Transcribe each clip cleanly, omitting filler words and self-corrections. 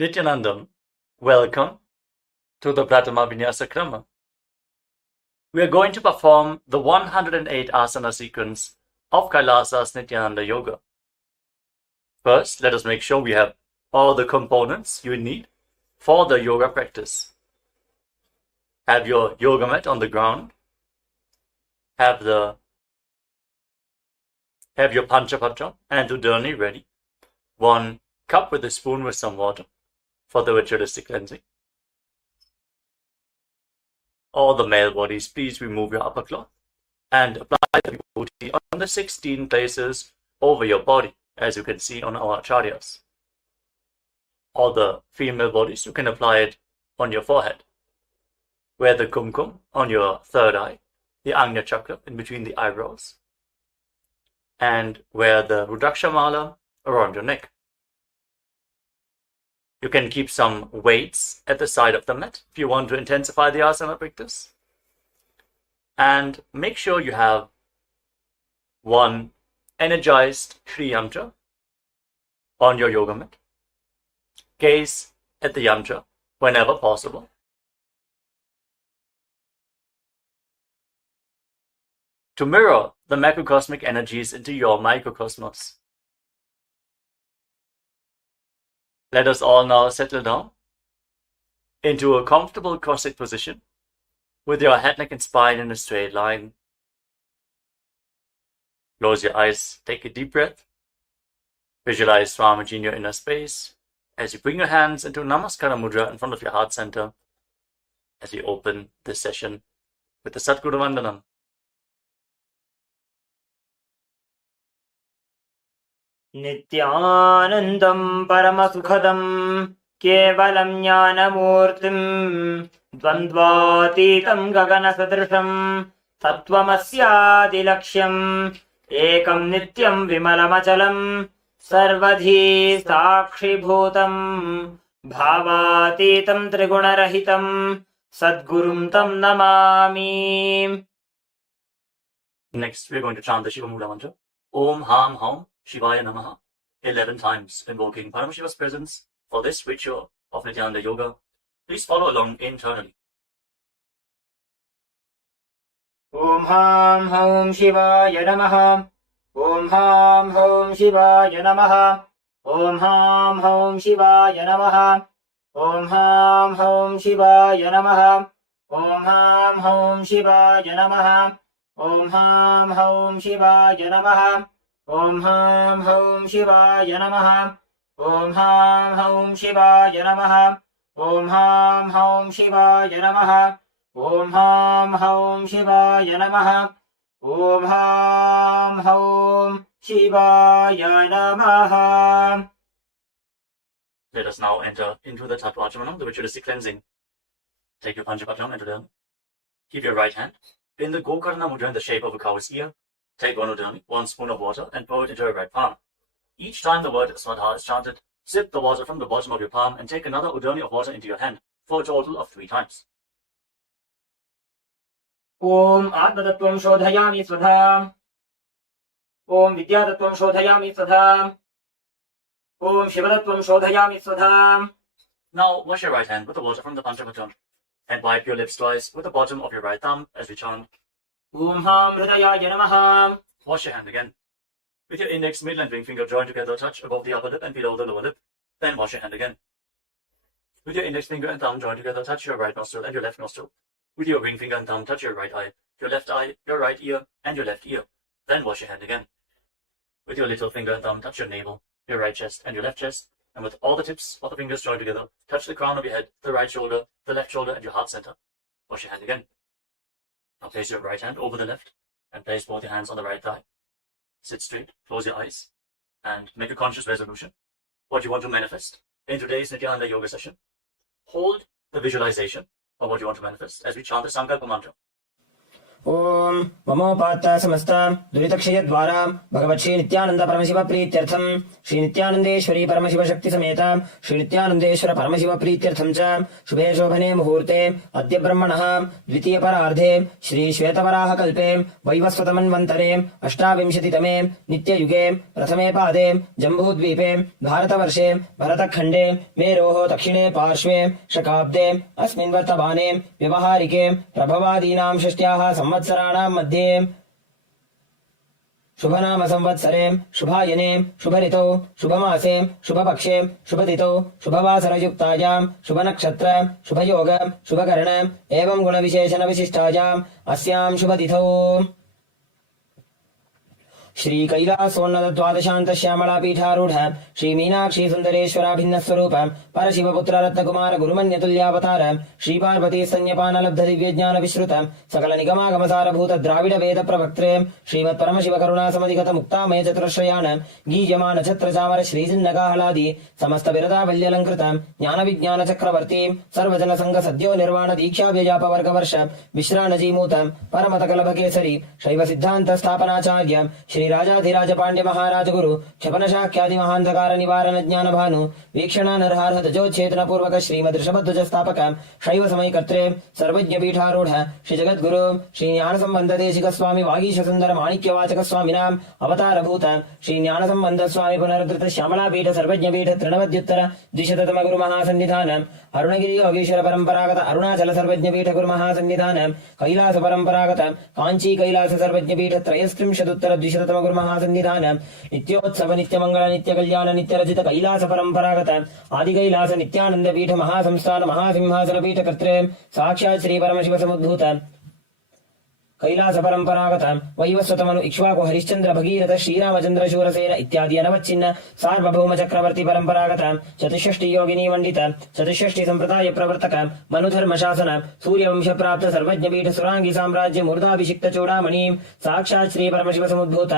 Nithyanandam, welcome to the Prathama Vinyasa Krama. We are going to perform the 108 Asana sequence of KAILASA's Nithyananda Yoga. First, let us make sure we have all the components you need for the yoga practice. Have your yoga mat on the ground. Have your Panchapatra and Udani ready. 1 cup with a spoon with some water for the ritualistic cleansing. All the male bodies, please remove your upper cloth and apply the vibhuti on the 16 places over your body, as you can see on our acharyas. All the female bodies, you can apply it on your forehead. Wear the kumkum on your third eye, the Ajna chakra in between the eyebrows, and wear the Rudraksha mala around your neck. You can keep some weights at the side of the mat if you want to intensify the asana practice. And make sure you have 1 energized Shri Yantra on your yoga mat. Gaze at the yantra whenever possible. To mirror the macrocosmic energies into your microcosmos. Let us all now settle down into a comfortable cross-legged position with your head, neck and spine in a straight line. Close your eyes, take a deep breath. Visualize Swamiji in your inner space as you bring your hands into Namaskara Mudra in front of your heart center as we open this session with the Satguru Vandanam. Nithyanandam Paramasukhadam Kevalam Jnanamurtim Dvandvatitam Gaganasadrisham Tattvamasyaadilaksham Ekam Nityam Vimalamachalam Sarvadhi Sakshibhutam Bhavatitam Trigunarahitam Sadgurum Tam Namami. Next, we're going to chant the Shiva Mula mantra. Om Ham Ham Shivaya Namaha 11 times, invoking Paramashiva's presence for this ritual of Nithyananda Yoga. Please follow along internally. Om Ham Ham Shivaya Namaha. Om Ham Ham Shivaya Namaha. Om Ham Ham Shivaya Namaha. Om Ham Ham Shivaya Namaha. Om Ham Ham Shivaya Namaha. Om Ham Ham Shivaya Namaha. Om Ham Ham Shivaya Namaha. Om Ham Ham Shivaya Namaha. Om Ham Ham Shivaya Namaha. Om Ham Ham Shivaya Namaha. Om Ham Ham Shivaya Namaha. Let us now enter into the Tattvachamanam, the ritualistic cleansing. Take your Panchapatram and Udani. Keep your right hand in the Gokarna Mudra in the shape of a cow's ear. Take 1 Udani, 1 spoon of water, and pour it into your right palm. Each time the word Swadha is chanted, sip the water from the bottom of your palm and take another Udani of water into your hand for a total of 3 times. Om Atmatattvam Shodhayami Swadha. Om Vidyatattvam Shodhayami Swadha. Om Shivatattvam Shodhayami Swadha. Now wash your right hand with the water from the Panchapatram and wipe your lips twice with the bottom of your right thumb as we chant. Om Ham Hridayaya Namaha. Wash your hand again. With your index, middle and ring finger joined together, touch above the upper lip and below the lower lip. Then wash your hand again. With your index finger and thumb joined together, touch your right nostril and your left nostril. With your ring finger and thumb, touch your right eye, your right ear, and your left ear. Then wash your hand again. With your little finger and thumb, touch your navel, your right chest, and your left chest. And with all the tips of the fingers joined together, touch the crown of your head, the right shoulder, the left shoulder, and your heart center. Wash your hand again. Now place your right hand over the left and place both your hands on the right thigh. Sit straight, close your eyes, and make a conscious resolution. What you want to manifest in today's Nithyananda Yoga session. Hold the visualization of what you want to manifest as we chant the Sankalpa mantra. ओम ममोपात्ता समस्त दुरितक्षय द्वारा भगवत् श्री नित्यानंद परमशिव प्रीत्यर्थम श्री नित्यानंदेश्वरी परमशिव शक्ति समेत श्री नित्यानंदेश्वर परमशिव प्रीत्यर्थम च शुभे शोभने मुहूर्ते अद्य ब्रह्मणः द्वितीय परार्धे श्री श्वेतवराह कल्पे वैवस्वतमन्वन्तरे अष्टाविंशतितमे नित्ययुगे प्रथमे पादे जम्बूद्वीपे भारतवर्षे भरतखण्डे मेरोः दक्षिणे पार्श्वे शकाब्दे अस्मिन् वर्तमाने व्यवहारिके प्रभवादीनां षष्ट्याः संवत्सराणां मध्ये शुभनाम संवत्सरे शुभायने शुभऋतौ शुभमासे शुभपक्षे शुभतिथौ शुभवासरयुक्तायां शुभनक्षत्र शुभयोग शुभकर्ण एवं गुणविशेषण विशिष्टायाम् अस्यां शुभतिथौ श्री कैलासोन्नत द्वादशांत श्यामला पीठारूढ़ श्री मीनाक्षी सुंदरेश्वरा भिन्न स्वरूप परशिवपुत्र रत्नकुमार गुरुमन्यतुल्यावतार श्री पार्वती स्तन्यपान लब्ध दिव्य ज्ञान विश्रुत सकल निगमागम सारभूत द्राविड वेद प्रवक्त्रे श्रीमत् परमशिव करुणा समधिगत मुक्तामय चतुरश्रयान गीयमान छत्र चामर श्री जिन्नकाहलादि समस्त विरदावल्यलंकृत ज्ञान विज्ञान चक्रवर्ती सर्वजन संघ सद्यो निर्वाण दीक्षा व्यजाप वर्ग वर्ष विश्राणजीमूत परमत कलभ केसरी शैव सिद्धांत स्थापनाचार्य श्री राजाधिराज पांड्य महाराज गुरु क्षपन शाख्यादि महांधकार निवारण ज्ञान भानु वीक्षणा नरहार ध्वजोच्छेदन पूर्वक श्रीमद ऋषभध्वज स्थापक शैव समय कर्त्रे सर्वज्ञ पीठारूढ़ श्री जगद्गुरु श्री ज्ञान संबंध देशिक स्वामी वागीश सुंदर माणिक्य वाचक स्वामिनाम अवतार भूत श्री ज्ञान संबंध स्वामी पुनरुद्धृत श्यामला पीठ सर्वज्ञ पीठ तृणवद्युत्तर द्विशततम गुरु महासन्निधान अरुणगिरि योगीश्वर परंपरागत अरुणाचल सर्वज्ञ पीठ गुरु महासन्निधान कैलास परंपरागत कांची कैलास सर्वज्ञ पीठ त्रयस्त्रिंशदुत्तर द्विशततम गुरु महासन्निधान नित्योत्सव नित्य मंगल नित्य कल्याण नित्य रचित कैलास परंपरागत आदि कैलास नित्यानंद पीठ महासंस्थान महासिंहासन पीठ कर्त्रे साक्षात् श्री परमशिव समुद्भूत कैलास परंपरागत वैवस्वतमनु इक्ष्वाकु हरिश्चंद्र भगीरथ श्रीरामचंद्र शूरसेन इत्यादि अनवच्छिन्न सार्वभौम चक्रवर्ती परंपरागत चतुष्षष्टि योगिनी मंडित चतुष्षष्टि संप्रदाय प्रवर्तक मनुधर्म शासन सूर्यवंश प्राप्त सर्वज्ञ पीठ सुरांगी साम्राज्य मूर्धाभिषिक्त चूड़ामणि साक्षात् श्री परमशिव समुद्भूत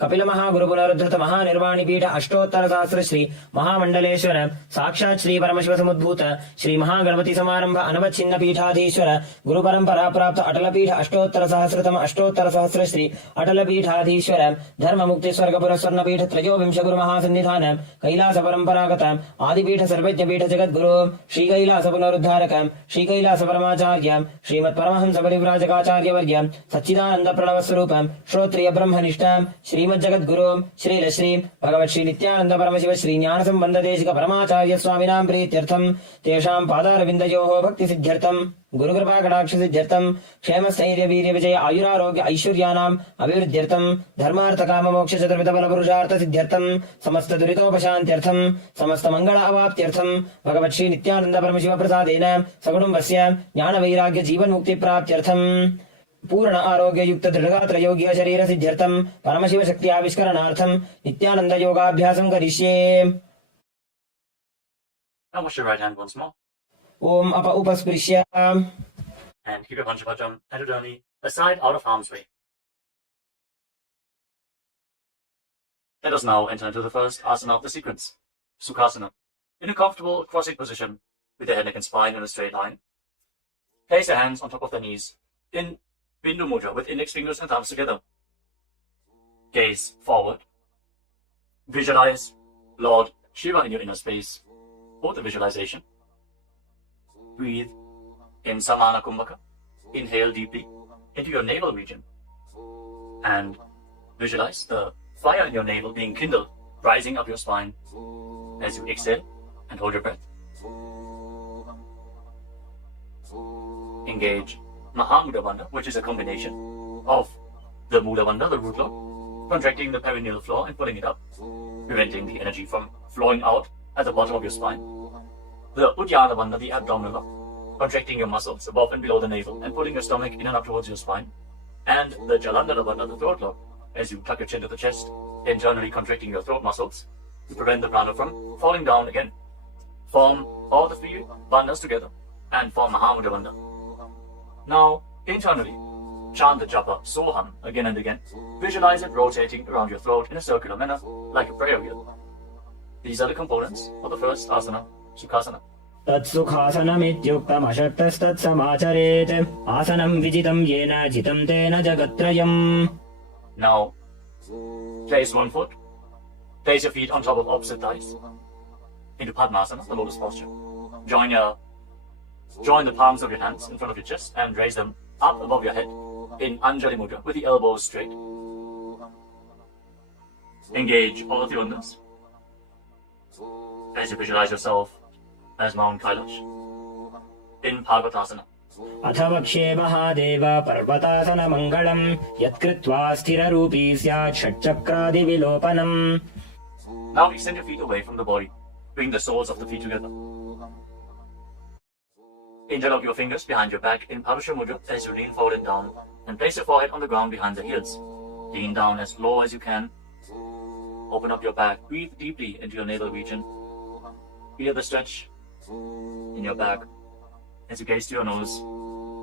कपिल महागुरु पुनरुद्धृत महानिर्वाणी पीठ अष्टोत्तर सहस्र श्री महामंडलेश्वर साक्षात् श्री परमशिव समुद्भूत श्री महागणपति समारंभ अनवच्छिन्न पीठाधीश्वर गुरु परंपरा प्राप्त अटल पीठ अष्टोत्तर सहस्रतम अष्टोत्तर सहस्र श्री अटल पीठाधीश्वर धर्म मुक्ति स्वर्गपुर स्वर्ण पीठ त्रयोविंश गुरु महासन्निधान कैलास परंपरागत आदिपीठ सर्वज्ञ पीठ जगद्गुरु श्री कैलास पुनरुद्धारक श्री कैलास परमाचार्य श्रीमत् परमहंस परिव्राजकाचार्य वर्य सच्चिदानंद प्रणव स्वरूप श्रोत्रिय ब्रह्मनिष्ठ श्री जगद्गुरु श्री श्री भगवत् श्री नित्यानंद परमशिव श्री ज्ञान संबंध देशिक परमाचार्य स्वामिनां प्रीत्यर्थम तेषां पादारविन्दयोः भक्ति सिद्ध्यर्थम गुरु कृपा कटाक्ष सिद्ध्यर्थम क्षेम स्थैर्य वीर्य विजय आयुरारोग्य ऐश्वर्याणाम् अभिवृद्ध्यर्थम धर्मार्थ काम मोक्ष चतुर्विध बल पुरुषार्थ सिद्ध्यर्थम समस्त दुरितोपशान्त्यर्थम समस्त मंगल अवाप्त्यर्थम भगवत् श्री नित्यानंद परमशिव प्रसादेन सकुटुम्बस्य ज्ञान वैराग्य जीवन मुक्ति प्राप्त्यर्थम पूर्ण आरोग्य युक्त दृढ़गात्र योग्य शरीर सिद्ध्यर्थम परमशिव शक्ति आविष्करणार्थम नित्यानंद योगाभ्यासं करिष्ये। Now wash your right hand once more. ओम अप उपस्पृश्य And keep your Panchapajam and Udani aside out of harm's way. Let us now enter into the first asana of the sequence, Sukhasana. In a comfortable crossing position with the head, neck and spine in a straight line. Place your hands on top of the knees in Bindu Mudra with index fingers and thumbs together. Gaze forward. Visualize Lord Shiva in your inner space. For the visualization, breathe in Samana Kumbhaka. Inhale deeply into your navel region. And visualize the fire in your navel being kindled, rising up your spine as you exhale and hold your breath. Engage Mahamudra Bandha, which is a combination of the Mula Bandha, the root lock, contracting the perineal floor and pulling it up, preventing the energy from flowing out at the bottom of your spine. The Uddiyana Bandha, the abdominal lock, contracting your muscles above and below the navel and pulling your stomach in and up towards your spine. And the Jalandhara Bandha, the throat lock, as you tuck your chin to the chest, internally contracting your throat muscles to prevent the prana from falling down again. Form all the three bandhas together and form Mahamudra Bandha. Now, internally, chant the japa Soham again and again. Visualize it rotating around your throat in a circular manner, like a prayer wheel. These are the components of the first asana, Sukhasana. तत्सुखासनमित्युक्तमशक्तस्तत्समाचरेत् आसनं विजितं येन जितं तेन जगत्त्रयम्. Now, place one foot, place your feet on top of opposite thighs, into Padmasana, the lotus posture. Join the palms of your hands in front of your chest and raise them up above your head in Anjali Mudra with the elbows straight. Engage all of your wonders as you visualize yourself as Mount Kailash in Parvatasana. अथ वक्ष्ये महादेव पर्वतासनमङ्गलम् यत्कृत्वा स्थिररूपी स्यात् षट्चक्रादिविलोपनम्. Now extend your feet away from the body. Bring the soles of the feet together. Interlock your fingers behind your back in Parasha Mudra as you lean forward and down, and place your forehead on the ground behind the heels. Lean down as low as you can. Open up your back. Breathe deeply into your navel region. Feel the stretch in your back. As you gaze to your nose,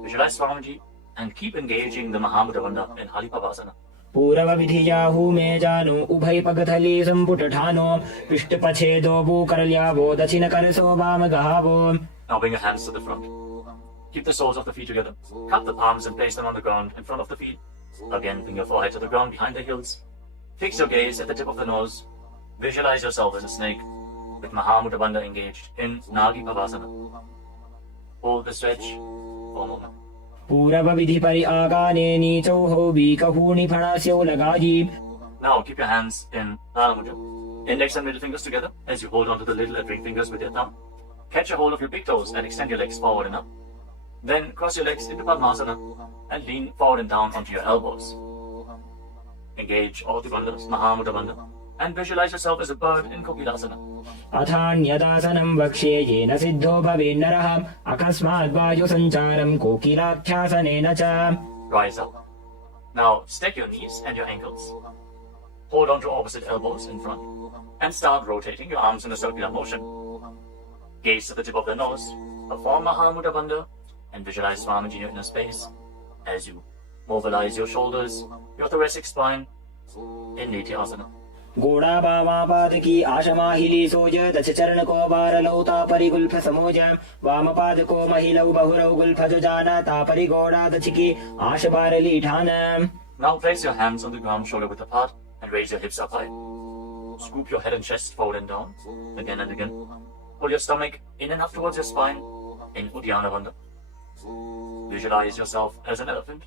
visualize Swamiji and keep engaging the Mahamudra Bandha in Halipavasana. पूरवविधियाहू मे जानु उभय पगथली संपुटठानो पृष्ठपछेदो भूकरल्यावो दक्षिणकरसो वामगहावो. Now bring your hands to the front. Keep the soles of the feet together. Cup the palms and place them on the ground in front of the feet. Again, bring your forehead to the ground behind the heels. Fix your gaze at the tip of the nose. Visualize yourself as a snake with Mahamudra Bandha engaged in Nagi Pavasana. Hold the stretch for a moment. पूरवविधि परि आगाने नीचौः बीकहूणि फणास्यौ लगायि. Now keep your hands in Prana Mudra. Index and middle fingers together as you hold onto the little and ring fingers with your thumb. Catch a hold of your big toes and extend your legs forward and up. Then cross your legs into Padmasana and lean forward and down onto your elbows. Engage all the bandhas, Mahamudra Bandha, and visualize yourself as a bird in Kokilasana. अथान्यदासनं वक्ष्ये येन सिद्धो भवेन्नरः अकस्मात् वायुसञ्चारं कोकिलाख्यासनेन च. Rise up. Now stack your knees and your ankles. Hold on to opposite elbows in front and start rotating your arms in a circular motion. Gaze to the tip of the nose, perform Mahamudra Bandha, and visualize Swamiji in your inner space as you mobilize your shoulders, your thoracic spine in Nithyananda. घोड़ा वामापादकी आशमाहिली सोज दश चरण को बारलौ तापरि Gulf समोज वामपाद को महिलौ बहुरौ गुल्फज जाना तापरि घोड़ा दचिकी आश बारली ठान. Now place your hands on the ground shoulder width apart and raise your hips up high. Scoop your head and chest forward and down again and again. Pull your stomach in and up towards your spine in Uddiyana Bandha. Visualize yourself as an elephant.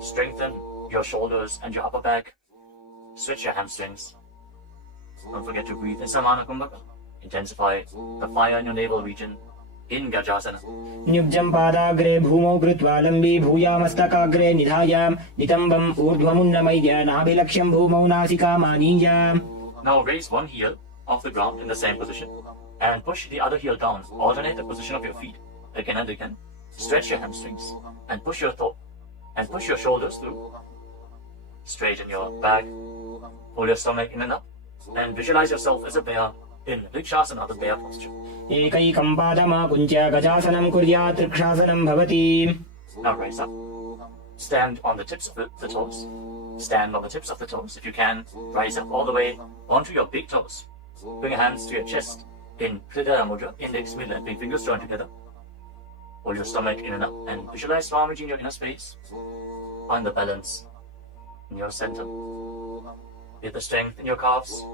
Strengthen your shoulders and your upper back. Switch your hamstrings. Don't forget to breathe in Samana Kumbhaka. Intensify the fire in your navel region in Gajasana. न्युब्जं पादाग्रे भूमौ कृत्वा लम्बी भूयामस्तकाग्रे निधायां नितम्बम् ऊर्ध्वमुन्नमय्य नाभिलक्ष्यं भूमौ नासिकामानीय. Now raise one heel off the ground in the same position and push the other heel down. Alternate the position of your feet again and again. Stretch your hamstrings and push your shoulders through. Straighten your back. Hold your stomach in and up. And visualize yourself as a bear in Vrikshasana, the bear posture. एकैकं पादमाकुञ्च्य गजासनं कुर्यात् वृक्षासनं भवति. Now rise up. Stand on the tips of the toes. Stand on the tips of the toes. If you can, rise up all the way onto your big toes. Bring your hands to your chest in Hridaya Mudra, index, middle and big fingers joined together. Hold your stomach in and up and visualize Swamiji in your inner space. Find the balance in your center. Get the strength in your calves.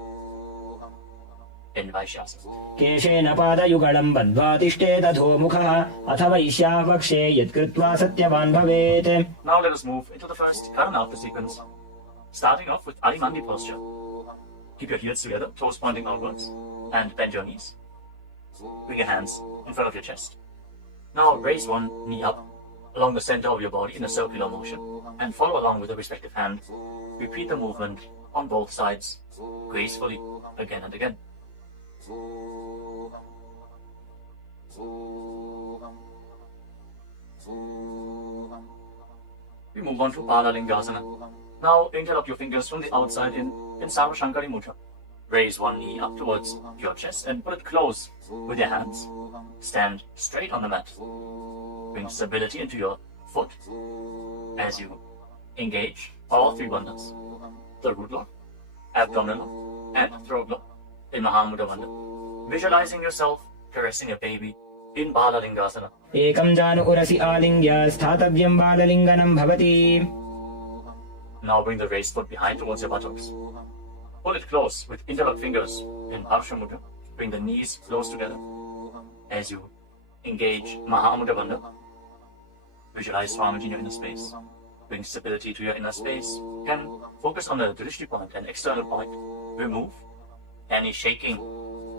In Vaishyasana. केशेन पादयुगलं बद्ध्वा तिष्ठेत् अधोमुखः अथ वैश्याः वक्ष्ये यत्कृत्वा सत्यवान् भवेत्. Now let us move into the first Karnatha sequence, starting off with Arimandi posture. Keep your heels together, toes pointing outwards, and bend your knees. Bring your hands in front of your chest. Now raise one knee up along the center of your body in a circular motion and follow along with the respective hand. Repeat the movement on both sides, gracefully, again and again. We move on to Palalingasana. Now interlock your fingers from the outside in Sarvashankari Mudra. Raise one knee up towards your chest and pull it close with your hands. Stand straight on the mat. Bring stability into your foot as you engage all three bandhas. The root lock, abdominal lock, and throat lock in Mahamudra Bandha. Visualizing yourself caressing a baby in Balalingasana. Ekam janu urasi alingya sthatavyam balalinganam bhavati. Now bring the raised foot behind towards your buttocks. Pull it close with interlocked fingers in Arsha Mudra. Bring the knees close together as you engage Mahamudra Bandha. Visualize Swamiji in your inner space. Bring stability to your inner space. You can focus on the drishti point and external point. Remove any shaking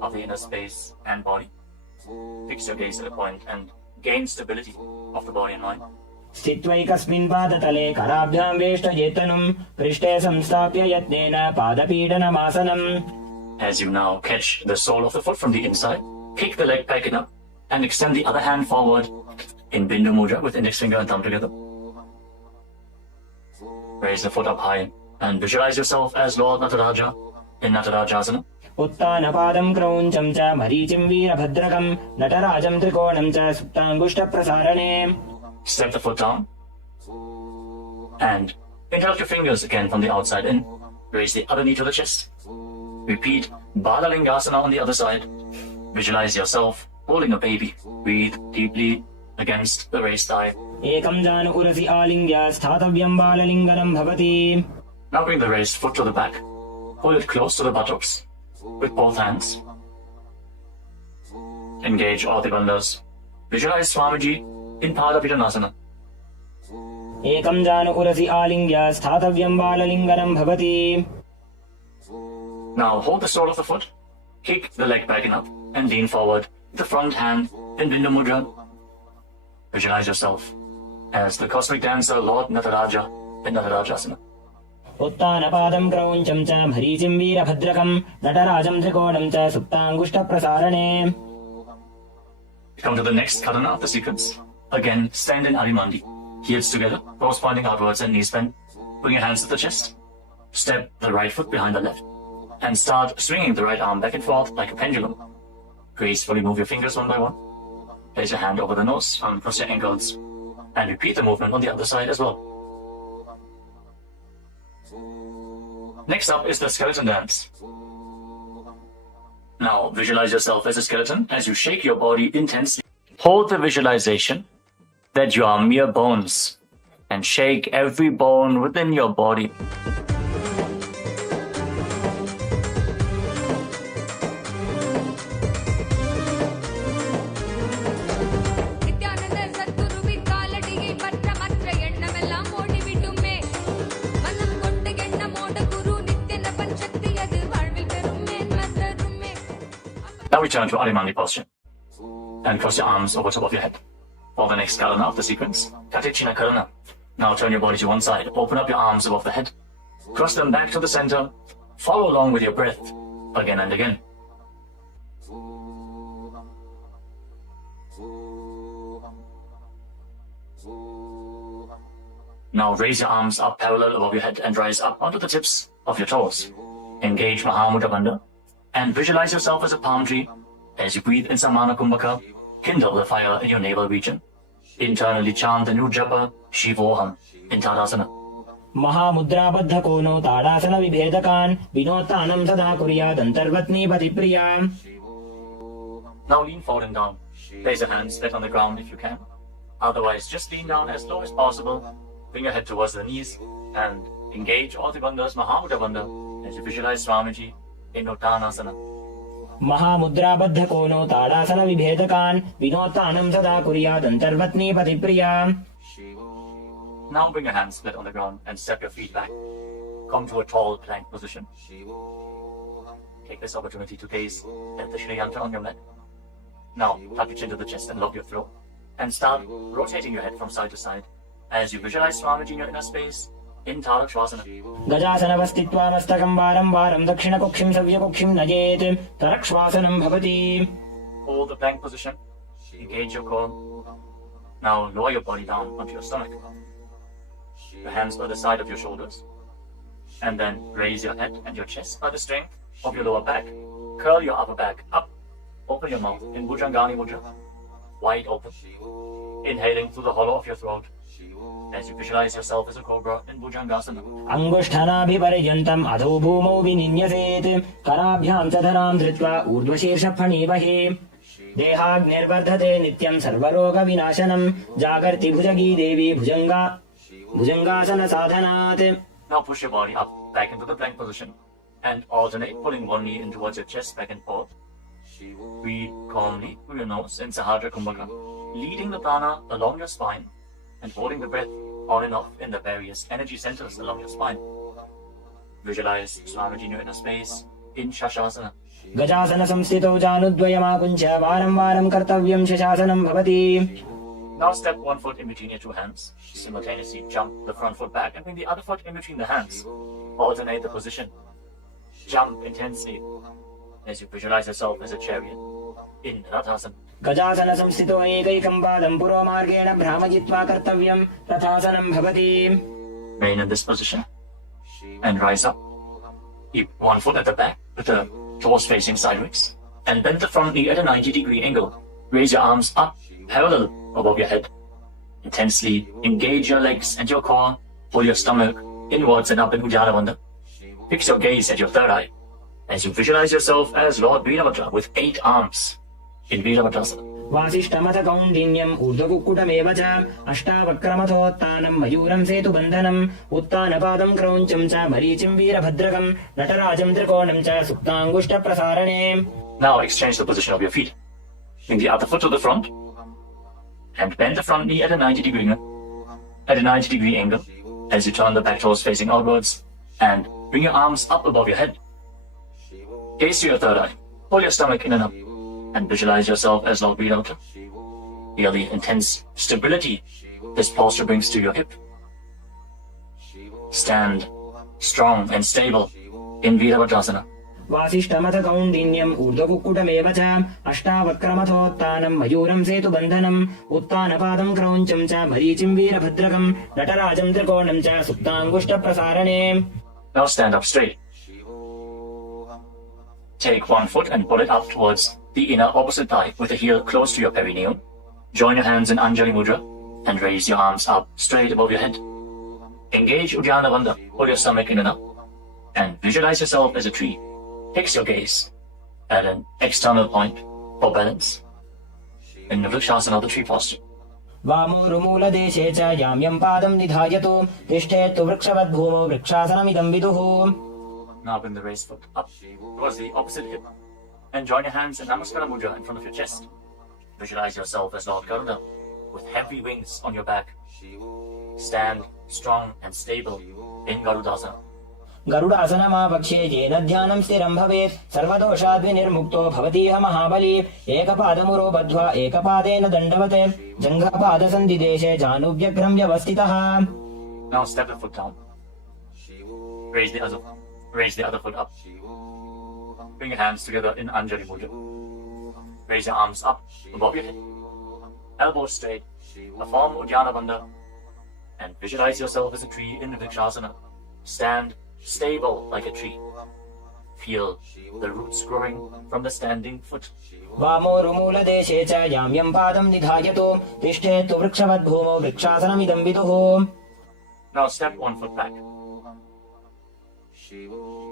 of the inner space and body. Fix your gaze at a point and gain stability of the body and mind. स्थित्वैकस्मिन् पादतले कराभ्यां वेष्टयेतनुं पृष्ठे संस्थाप्य यत्नेन पादपीडनमासनम्. As you now catch the sole of the foot from the inside, kick the leg back in up and extend the other hand forward in Bindu Mudra with index finger and thumb together. Raise the foot up high and visualize yourself as Lord Nataraja in Natarajasana. उत्तानपादं क्रौञ्चं च मरीचिं वीरभद्रकं नटराजं त्रिकोणं च सुप्ताङ्गुष्ठप्रसारणे. Step the foot down and interlock your fingers again from the outside in. Raise the other knee to the chest. Repeat Balalingasana on the other side. Visualize yourself holding a baby. Breathe deeply against the raised thigh. एकं जानु उरसि आलिङ्ग्य स्थातव्यं बाललिङ्गनं भवति. Now bring the raised foot to the back. Hold it close to the buttocks with both hands. Engage all the bandhas. Visualize Swamiji in Padapitanasana. एकं जानु उरसि आलिङ्ग्य स्थातव्यं बाललिङ्गनं भवति. Now hold the sole of the foot, kick the leg back and up, and lean forward with the front hand in Bindu Mudra. Visualize yourself as the cosmic dancer Lord Nataraja in Natarajasana. उत्तानपादं क्रौञ्चं च मरीचिं वीरभद्रकं नटराजं त्रिकोणं च सुप्ताङ्गुष्ठप्रसारणे. Come to the next karana of the sequence. Again, stand in Arimandi. Heels together, toes pointing outwards and knees bent. Bring your hands to the chest. Step the right foot behind the left. And start swinging the right arm back and forth like a pendulum. Gracefully move your fingers one by one. Place your hand over the nose, cross your ankles. And repeat the movement on the other side as well. Next up is the skeleton dance. Now visualize yourself as a skeleton as you shake your body intensely. Hold the visualization that you are mere bones and shake every bone within your body. Now return to Arimani posture and cross your arms over top of your head. For the next karana of the sequence, Katichina Karana. Now turn your body to one side, open up your arms above the head, cross them back to the center, follow along with your breath again and again. Now raise your arms up parallel above your head and rise up onto the tips of your toes. Engage Mahamudra Bandha and visualize yourself as a palm tree. As you breathe in Samana Kumbhaka, kindle the fire in your navel region. Internally chant the new japa Shivoham in Tadasana. महामुद्राबद्ध कोनो ताड़ासन विभेदकान् विनोत्तानं सदा कुर्यात् अन्तर्वत्नी पतिप्रिया. Now lean forward and down. Place your hands flat on the ground if you can. Otherwise, just lean down as low as possible. Bring your head towards the knees and engage all the bandhas Mahamudra Bandha as you visualize Swamiji in Uttanasana. महामुद्राबद्ध कोनो ताड़ासन विभेदकान् विनोत्तानं सदा कुर्यात् अन्तर्वत्नी पतिप्रिया. Now bring your hands flat on the ground and step your feet back. Come to a tall plank position. Take this opportunity to gaze at the Shri Yantra on your mat. Now tuck your chin to the chest and lock your throat. And start rotating your head from side to side as you visualize Swamiji in your inner space in Tarakshvasana. गजासनवस्थित्वा मस्तकं वारं वारं दक्षिणकुक्षिं सव्यकुक्षिं नयेत् तरक्ष्वासनं भवति. Hold the plank position. Engage your core. Now lower your body down onto your stomach. Your hands by the side of your shoulders. And then raise your head and your chest by the strength of your lower back. Curl your upper back up. Open your mouth in Bhujangani Mudra. Wide open. Inhaling through the hollow of your throat as you visualize yourself as a cobra in Bhujangasana. अंगुष्ठनाभिपर्यन्तम् अधो भूमौ विनिन्यसेत् कराभ्यां च धरां धृत्वा ऊर्ध्वशीर्षफणीवहे. देहाग्निर्वर्धते नित्यं सर्वरोगविनाशनं जागर्ति भुजगी देवी भुजंगासन साधनात्. Now push your body up, back into the plank position, and alternate pulling one knee in towards your chest, back and forth. Breathe calmly through your nose in Sahasrara Kumbhaka, leading the prana along your spine and holding the breath on and off in the various energy centers along your spine. Visualize Swamiji in your inner space in Shastasana. गजासन संस्थितौ जानुद्वयमाकुञ्च वारं वारं कर्तव्यं शशासनं भवति. Now step one foot in between your two hands. Simultaneously jump the front foot back and bring the other foot in between the hands. Alternate the position. Jump intensely as you visualize yourself as a chariot in Rathasana. गजासन संस्थितो एकैकं पादं पुरोमार्गेण भ्रामयित्वा कर्तव्यं रथासनं भवति. Remain in this position and rise up. Keep one foot at the back with the toes facing sideways and bend the front knee at a 90-degree angle. Raise your arms up parallel above your head. Intensely engage your legs and your core. Pull your stomach inwards and up in Ujjala Bandha. Fix your gaze at your third eye as you visualize yourself as Lord Veerabhadra with 8 arms in Veerabhadrasana. वासिष्ठमथ कौण्डिन्यम् ऊर्ध्वकुक्कुटमेव च अष्टावक्रमथोत्तानं मयूरं सेतुबन्धनम् उत्तानपादं क्रौञ्चं च मरीचिं वीरभद्रकं नटराजं त्रिकोणं च सुप्ताङ्गुष्ठप्रसारणे. Now exchange the position of your feet. Bring the other foot to the front and bend the front knee at a 90-degree angle as you turn the back toes facing outwards and bring your arms up above your head. Gaze to your third eye. Pull your stomach in and up and visualize yourself as Lord Veerabhadra. Feel the intense stability this posture brings to your hip. Stand strong and stable in Veerabhadrasana. वासिष्ठमथ कौण्डिन्यम् ऊर्ध्वकुक्कुटमेव च अष्टावक्रमथोत्तानं मयूरं सेतुबन्धनम् उत्तानपादं क्रौञ्चं च मरीचिं वीरभद्रकं नटराजं त्रिकोणं च सुप्ताङ्गुष्ठप्रसारणे. Now stand up straight. Take one foot and pull it up towards the inner opposite thigh with the heel close to your perineum. Join your hands in Anjali Mudra and raise your arms up straight above your head. Engage Uddiyana Bandha. Pull your stomach in and up and visualize yourself as a tree. Fix your gaze at an external point for balance in the Vrikshasana, the tree posture. वामोरुमूलदेशे च याम्यं पादं निधायतु तिष्ठेत्तु वृक्षवद्भूमौ वृक्षासनमिदं विदुः. Now bring the raised foot up towards the opposite hip and join your hands in Namaskara Mudra in front of your chest. Visualize yourself as Lord Garuda with heavy wings on your back. Stand strong and stable in Garudasana. गरुडासनमापक्षे येन ध्यानं स्थिरं भवेत् सर्वदोषाद्विनिर्मुक्तो भवतीह महाबली. एकपादमुरो बद्ध्वा एकपादेन दण्डवत् जङ्घपादसन्धिदेशे जानुभ्यग्रं व्यवस्थितः. Now step the foot down. Raise the other foot up. Bring your hands together in Anjali Mudra. Raise your arms up above your head. Elbows straight. Form Uddiyana Bandha. And visualize yourself as a tree in Vrikshasana. Stand stable like a tree. Feel the roots growing from the standing foot. वामोरुमूलदेशे च याम्यं पादं निधायतु तिष्ठेत्तु वृक्षवद्भूमौ वृक्षासनमिदं विदुः. Now step one foot back.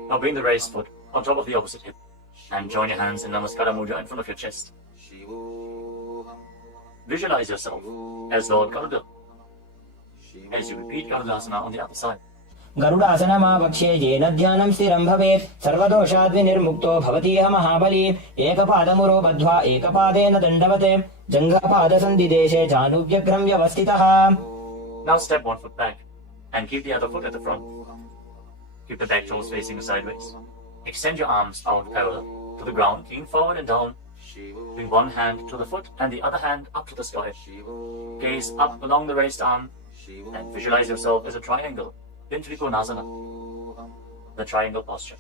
Now bring the raised foot on top of the opposite hip and join your hands in Namaskara Mudra in front of your chest. Visualize yourself as Lord Garuda as you repeat Garudasana on the other side. गरुडासनमापक्षे येन ध्यानं स्थिरं भवेत् सर्वदोषाद्विनिर्मुक्तो भवतीह महाबली. एकपादमुरो बद्ध्वा एकपादेन दण्डवत् जङ्घपादसन्धिदेशे जानुभ्यग्रं व्यवस्थितः. Now step one foot back and keep the other foot at the front. Keep the back toes facing sideways. Extend your arms out parallel to the ground, lean forward and down. Bring one hand to the foot and the other hand up to the sky. Gaze up along the raised arm and visualize yourself as a triangle in Trikonasana, the triangle posture.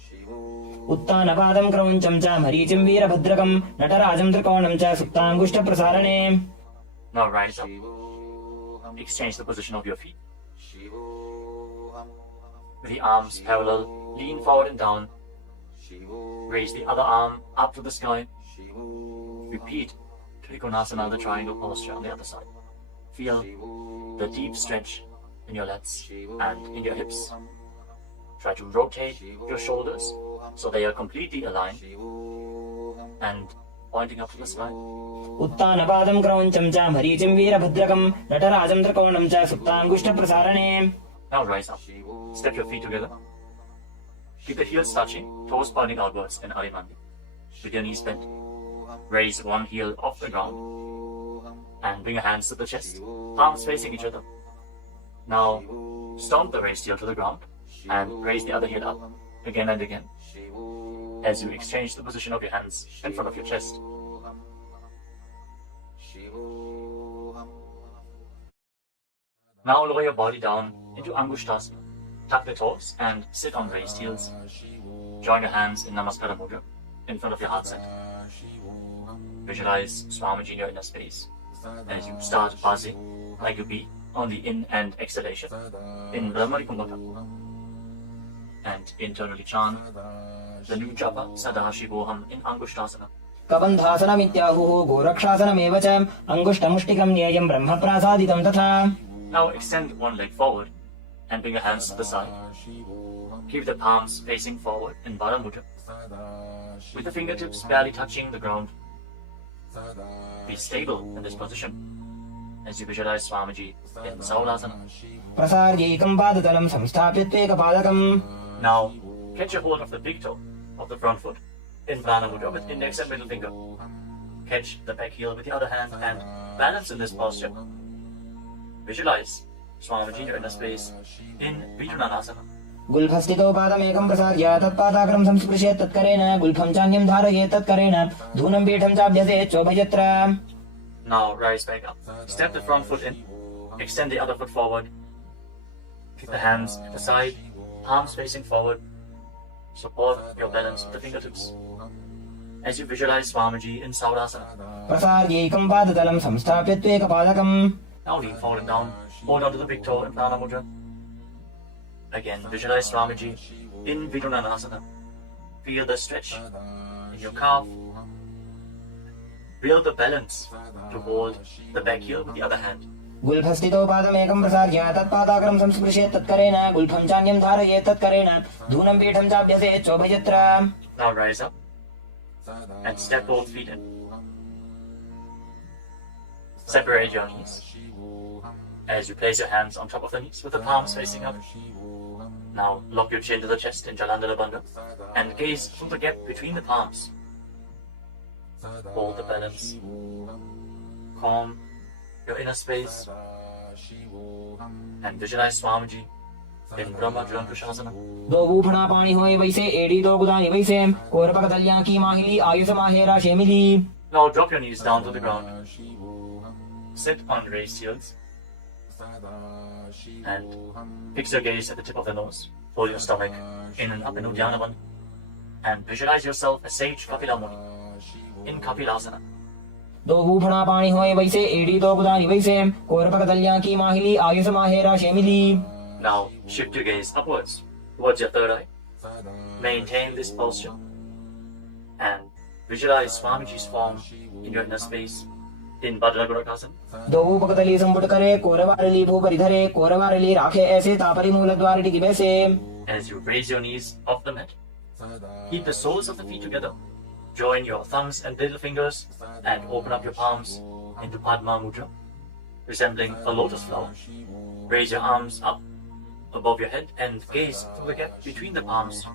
उत्तानपादं क्रौञ्चं च मरीचिं वीरभद्रकं नटराजं त्रिकोणं च सुप्ताङ्गुष्ठप्रसारणे. Now rise up. Exchange the position of your feet. With the arms parallel, lean forward and down. Raise the other arm up to the sky. Repeat Trikonasana, the triangle posture on the other side. Feel the deep stretch in your lats and in your hips. Try to rotate your shoulders so they are completely aligned. And pointing up to the sky. उत्तानपादं क्रौञ्चं च मरीचिं वीरभद्रकं नटराजं त्रिकोणं च सुप्ताङ्गुष्ठप्रसारणे. Now rise up. Step your feet together. Keep the heels touching, toes pointing outwards in Arimandi. With your knees bent, raise one heel off the ground and bring your hands to the chest, palms facing each other. Now stomp the raised heel to the ground and raise the other heel up again and again as you exchange the position of your hands in front of your chest. Now lower your body down into Angushtasana. Tuck the toes and sit on raised heels. Join your hands in Namaskara Mudra in front of your heart center. Visualize Swamiji in your inner space as you start buzzing like a bee on the in and exhalation in Brahmari Kumbhaka. And internally chant the new japa Sadashivoham in Angushtasana. कबन्धासनमित्याहुः गोरक्षासनमेव च अङ्गुष्ठमुष्टिकं न्येयं ब्रह्मप्रासादितं तथा. Now extend one leg forward and bring your hands to the side. Keep the palms facing forward in Baddha Mudra, with the fingertips barely touching the ground. Be stable in this position as you visualize Swamiji in Saulasana. प्रसार्यैकं पादतलं संस्थाप्य त्वेकपादकम्. Now catch a hold of the big toe of the front foot in Prana Mudra with index and middle finger. Catch the back heel with the other hand and balance in this posture. Visualize Swamiji in your inner space in Vinyasa. गुल्फस्थितो पादमेकं प्रसार्य तत्पादाग्रं संस्पृशेत् तत्करेण गुल्फं चान्यं धारयेत् तत्करेण धूनं पीठं चाभ्यसेत् चोभयत्र. Now rise back up. Step the front foot in. Extend the other foot forward. Keep the hands at the side, palms facing forward. Support your balance with the fingertips as you visualize Swamiji in Saurasana. प्रसार्यैकं पादतलं संस्थाप्य त्वेकपादकम्. Now lean forward and down. Hold on to the big toe in Prana Mudra. Again, visualize Swamiji in Vidunanasana. Feel the stretch in your calf. Build the balance to hold the back heel with the other hand. गुल्फस्थितो पादमेकं प्रसार्य तत्पादाग्रं संस्पृशेत् तत्करेण गुल्फं चान्यं धारयेत् तत्करेण धूनं पीठं चाभ्यसेत् चोभयत्र. Now rise up and step both feet in. Separate your knees as you place your hands on top of the knees with the palms facing up. Now lock your chin to the chest in Jalandhara Bandha and gaze through the gap between the palms. Hold the balance. Calm your inner space and visualize Swamiji in Brahma Jyotisasana. दो ऊफड़ा पानी होए वैसे एड़ी दो गुदानी वैसे कोरपक दलियां की माहिली Ayush माहेरा शेमिली. Now drop your knees down to the ground. Sit on raised heels and fix your gaze at the tip of the nose. Pull your stomach in and up in Uddiyana Bandha and visualize yourself as Sage Kapila Muni in Kapilasana. दो ऊफड़ा पानी होए वैसे एड़ी दो गुदानी वैसे कोरपक दलियां की माहिली Ayush माहेरा शेमिली. Now shift your gaze upwards towards your third eye. Maintain this posture and visualize Swamiji's form in your inner space in Bhadragurakasana. दो ऊपकतली संपुट करे कोरवारली भूपरिधरे कोरवारली राखे ऐसे तापरी मूल द्वार टिकी वैसे. As you raise your knees off the mat, keep the soles of the feet together. Join your thumbs and little fingers and open up your palms into Padma Mudra, resembling a lotus flower. Raise your arms up above your head and gaze through the gap between the palms.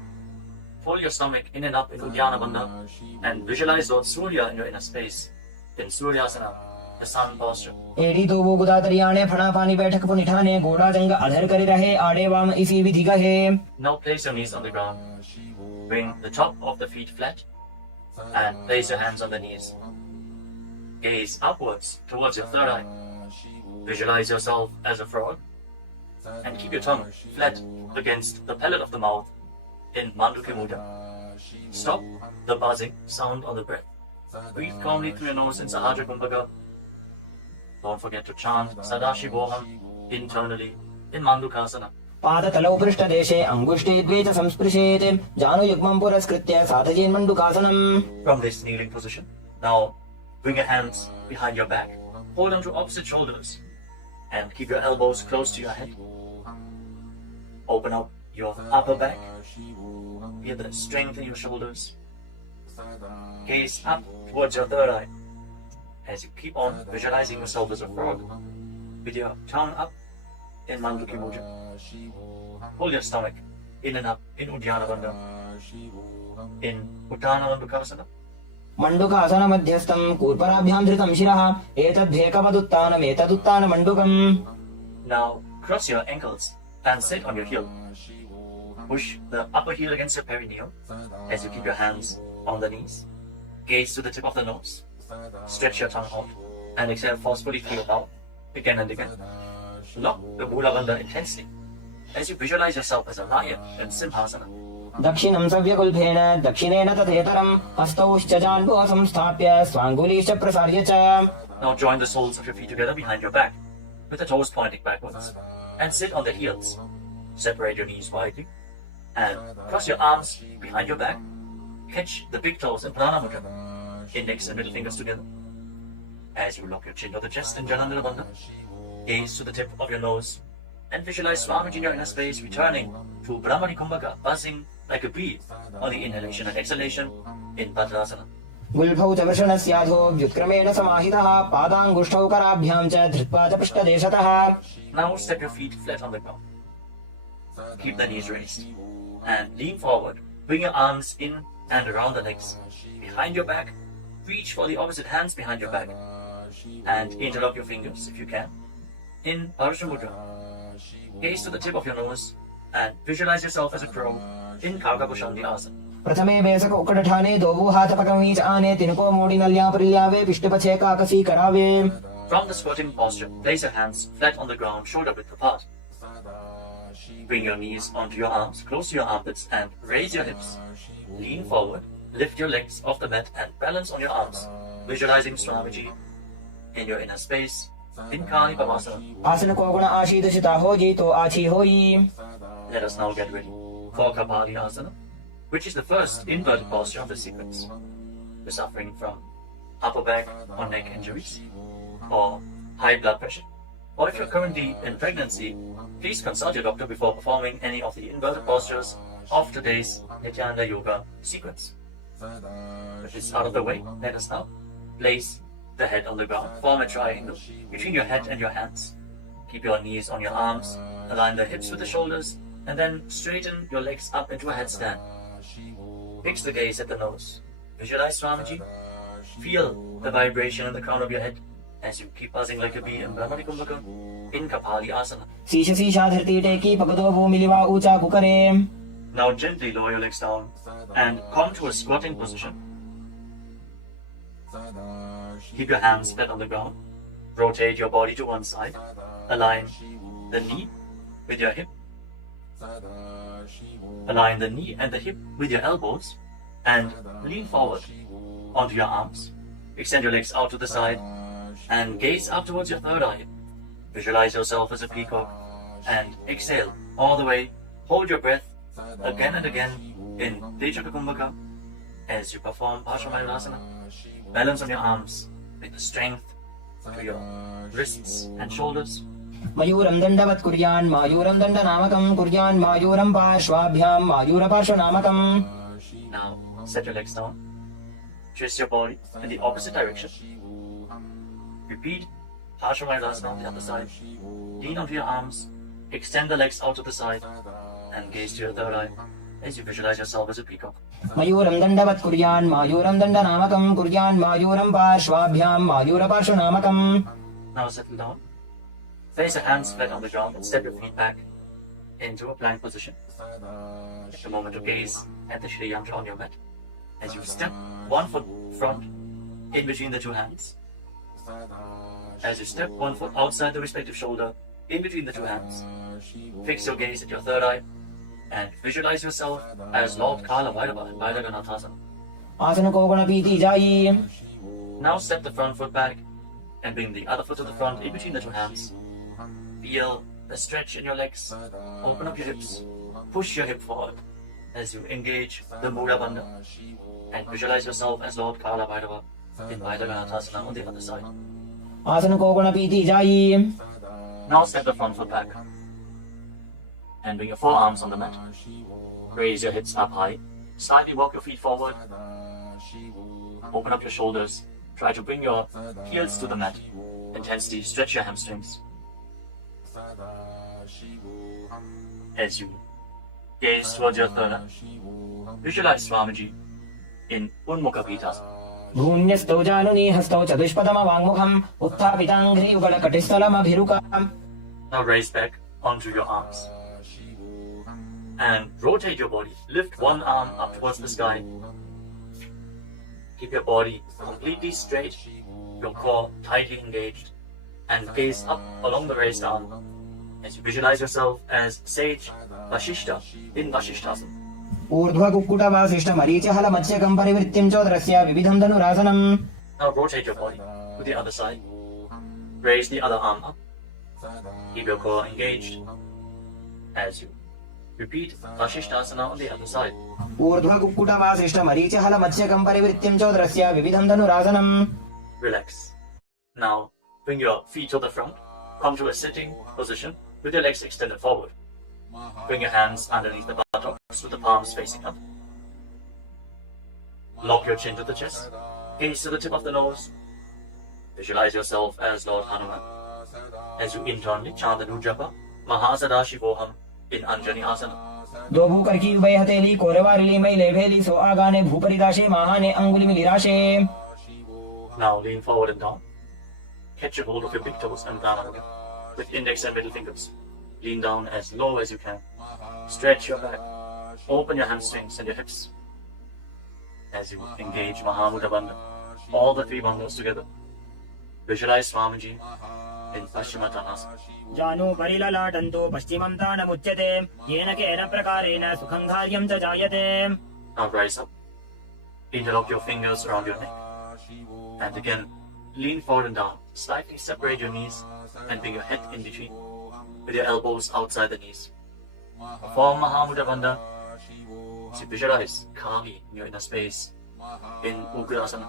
Pull your stomach in and up in Uddiyana Bandha and visualize Lord Surya in your inner space in Suryasana, the sun posture. एड़ी दो वो गुदा दरियाने फड़ा पानी बैठक को निठाने घोड़ा जंग अधर करे रहे आड़े वाम इसी विधि कहे. Now place your knees on the ground. Bring the top of the feet flat and place your hands on the knees. Gaze upwards towards your third eye. Visualize yourself as a frog and keep your tongue flat against the palate of the mouth in Manduki Mudra. Stop the buzzing sound on the breath. Breathe calmly through your nose in Sahaja Kumbhaka. Don't forget to chant Sadashivoham internally in Mandukasana. पादतलौ पृष्ठदेशे अङ्गुष्ठे द्वे च संस्पृशेत् जानुयुग्मं पुरस्कृत्य साधयेन् मण्डुकासनम्. From this kneeling position, now bring your hands behind your back. Hold on to opposite shoulders and keep your elbows close to your head. Open up your upper back. Feel the strength in your shoulders. Gaze up towards your third eye as you keep on visualizing yourself as a frog with your tongue up in Mandukhi Mudra. Hold your stomach in and up in Uddiyana Bandha, in Uttana Mandukasana. मंडुकासन मध्यस्थं कूर्पराभ्यां धृतं शिरः एतद्धेकवदुत्तानम् एतदुत्तानमण्डुकम्. Now cross your ankles and sit on your heel. Push the upper heel against your perineum as you keep your hands on the knees. Gaze to the tip of the nose. Stretch your tongue out and exhale forcefully through your mouth again and again. Lock the Mula Bandha intensely as you visualize yourself as a lion in Simhasana. दक्षिणं सव्यकुल्फेन दक्षिणेन तथेतरं हस्तौश्च जान्भुव संस्थाप्य स्वाङ्गुलीश्च प्रसार्य च. Now join the soles of your feet together behind your back with the toes pointing backwards and sit on the heels. Separate your knees widely and cross your arms behind your back. Catch the big toes in Prana Mudra, index and middle fingers together. As you lock your chin to the chest in Jalandhara Bandha, gaze to the tip of your nose and visualize Swamiji in your inner space returning to Brahmani Kumbhaka, buzzing like a bee on the inhalation and exhalation in Bhadrasana. गुल्फौ च वृषणस्याधो व्युत्क्रमेण समाहितः पादाङ्गुष्ठौ कराभ्यां च धृत्वा च पृष्ठदेशतः. Now step your feet flat on the ground. Keep the knees raised and lean forward. Bring your arms in and around the legs. Behind your back, reach for the opposite hands behind your back and interlock your fingers if you can. In Parasha Mudra, gaze to the tip of your nose and visualize yourself as a crow in Kargabhushandi Asana. प्रथमे बेसक उक्कटठाने दोवु हाथपकमी च आने तिनको Moody नल्या परिल्यावे पिष्टपछे काकसी करावे. From the squatting posture, place your hands flat on the ground, shoulder width apart. Bring your knees onto your arms, close to your armpits and raise your hips. Lean forward, lift your legs off the mat and balance on your arms, visualizing Swamiji in your inner space in Kali Pavasana. आसन को गुण आशीर्षिता हो जी तो आछी होई. Let us now get ready for Kapali Asana, which is the first inverted posture of the sequence. You're suffering from upper back or neck injuries or high blood pressure, or if you're currently in pregnancy, please consult your doctor before performing any of the inverted postures of today's Nithyananda Yoga sequence. With this out of the way, let us now place the head on the ground, form a triangle between your head and your hands. Keep your knees on your arms, align the hips with the shoulders, and then straighten your legs up into a headstand. Fix the gaze at the nose. Visualize Swamiji. Feel the vibration in the crown of your head as you keep buzzing like a bee in Brahmani Kumbhaka in Kapali Asana. शीश शीशा धरती टेकी पगदो भूमिलिवा ऊंचा कुकरे. Now gently lower your legs down and come to a squatting position. Keep your hands flat on the ground. Rotate your body to one side. Align the knee with your hip. Align the knee and the hip with your elbows and lean forward onto your arms. Extend your legs out to the side and gaze up towards your third eye. Visualize yourself as a peacock and exhale all the way. Hold your breath again and again in Dejaka Kumbhaka as you perform Parsvamayurasana. Balance on your arms with the strength to your wrists and shoulders. मयूरं दण्डवत् कुर्यान् मायूरं दण्डनामकं कुर्यान् मायूरं पार्श्वाभ्यां मायूरपार्श्वनामकम्. Now set your legs down. Twist your body in the opposite direction. Repeat Parsvamayurasana on the other side. Lean onto your arms. Extend the legs out to the side and gaze to your third eye as you visualize yourself as a peacock. मयूरं दण्डवत् कुर्यान् मायूरं दण्डनामकं कुर्यान् मायूरं पार्श्वाभ्यां मायूरपार्श्वनामकम्. Now settle down. Place your hands flat on the ground and step your feet back into a plank position. Take a moment to gaze at the Shri Yantra on your mat as you step one foot front in between the two hands. As you step one foot outside the respective shoulder in between the two hands, fix your gaze at your third eye and visualize yourself as Lord Kala Bhairava in Bhairaganathasana. आसन को गुण पीती जाई. Now step the front foot back and bring the other foot to the front in between the two hands. Feel the stretch in your legs. Open up your hips. Push your hip forward as you engage the Mula Bandha and visualize yourself as Lord Kala Bhairava in Bhairaganathasana on the other side. आसन को गुण पीती जाई. Now step the front foot back and bring your forearms on the mat. Raise your hips up high. Slightly walk your feet forward Open up your shoulders. Try to bring your heels to the mat. Intensity, stretch your hamstrings. As you gaze towards your third eye, visualize Swamiji in Unmukha Pitasana. भून्यस्तौ जानुनी हस्तौ चतुष्पदमवाङ्मुखम् उत्थापिताङ्घ्रियुगलकटिस्थलमभिरुकाम्. Now raise back onto your arms and rotate your body. Lift one arm up towards the sky. Keep your body completely straight, your core tightly engaged, and gaze up along the raised arm as you visualize yourself as Sage Vashishta in Vashishtasana. ऊर्ध्वकुक्कुटवासिष्ठमरीचिहलमत्स्यकम् परिवृत्तिम् चोदरस्य विविधम् धनुरासनम्. Now rotate your body to the other side. Raise the other arm up. Keep your core engaged as you repeat Vashishtasana on the other side. ऊर्ध्वकुक्कुटवासिष्ठमरीचिहलमत्स्यकम् परिवृत्तिम् चोदरस्य विविधम् धनुरासनम्. Relax. Now bring your feet to the front. Come to a sitting position with your legs extended forward. Bring your hands underneath the buttocks with the palms facing up. Lock your chin to the chest. Gaze to the tip of the nose. Visualize yourself as Lord Hanuman. As you internally chant the Nujapa, Mahasada Shivoham in Anjani Asana. दो भूकर की उभय हथेली कोरवारिली मैले भेली सो आगाने भूपरिदाशे महाने अंगुली मिलिराशे. Now lean forward and down. Catch a hold of your big toes and down again. With index and middle fingers. Lean down as low as you can. Stretch your back. Open your hamstrings and your hips. As you engage Mahamudra Bandha, all the three bandhas together. Visualize Swamiji in Paschimottanasana. जानु परिललाटन्तो पश्चिमं तानमुच्यते येन केन प्रकारेण सुखं धार्यं च जायते. Now rise up. Interlock your fingers around your neck. And again, lean forward and down. Slightly separate your knees and bring your head in between with your elbows outside the knees. Form Mahamudra Bandha. So visualize Kali in your inner space in Ugrasana.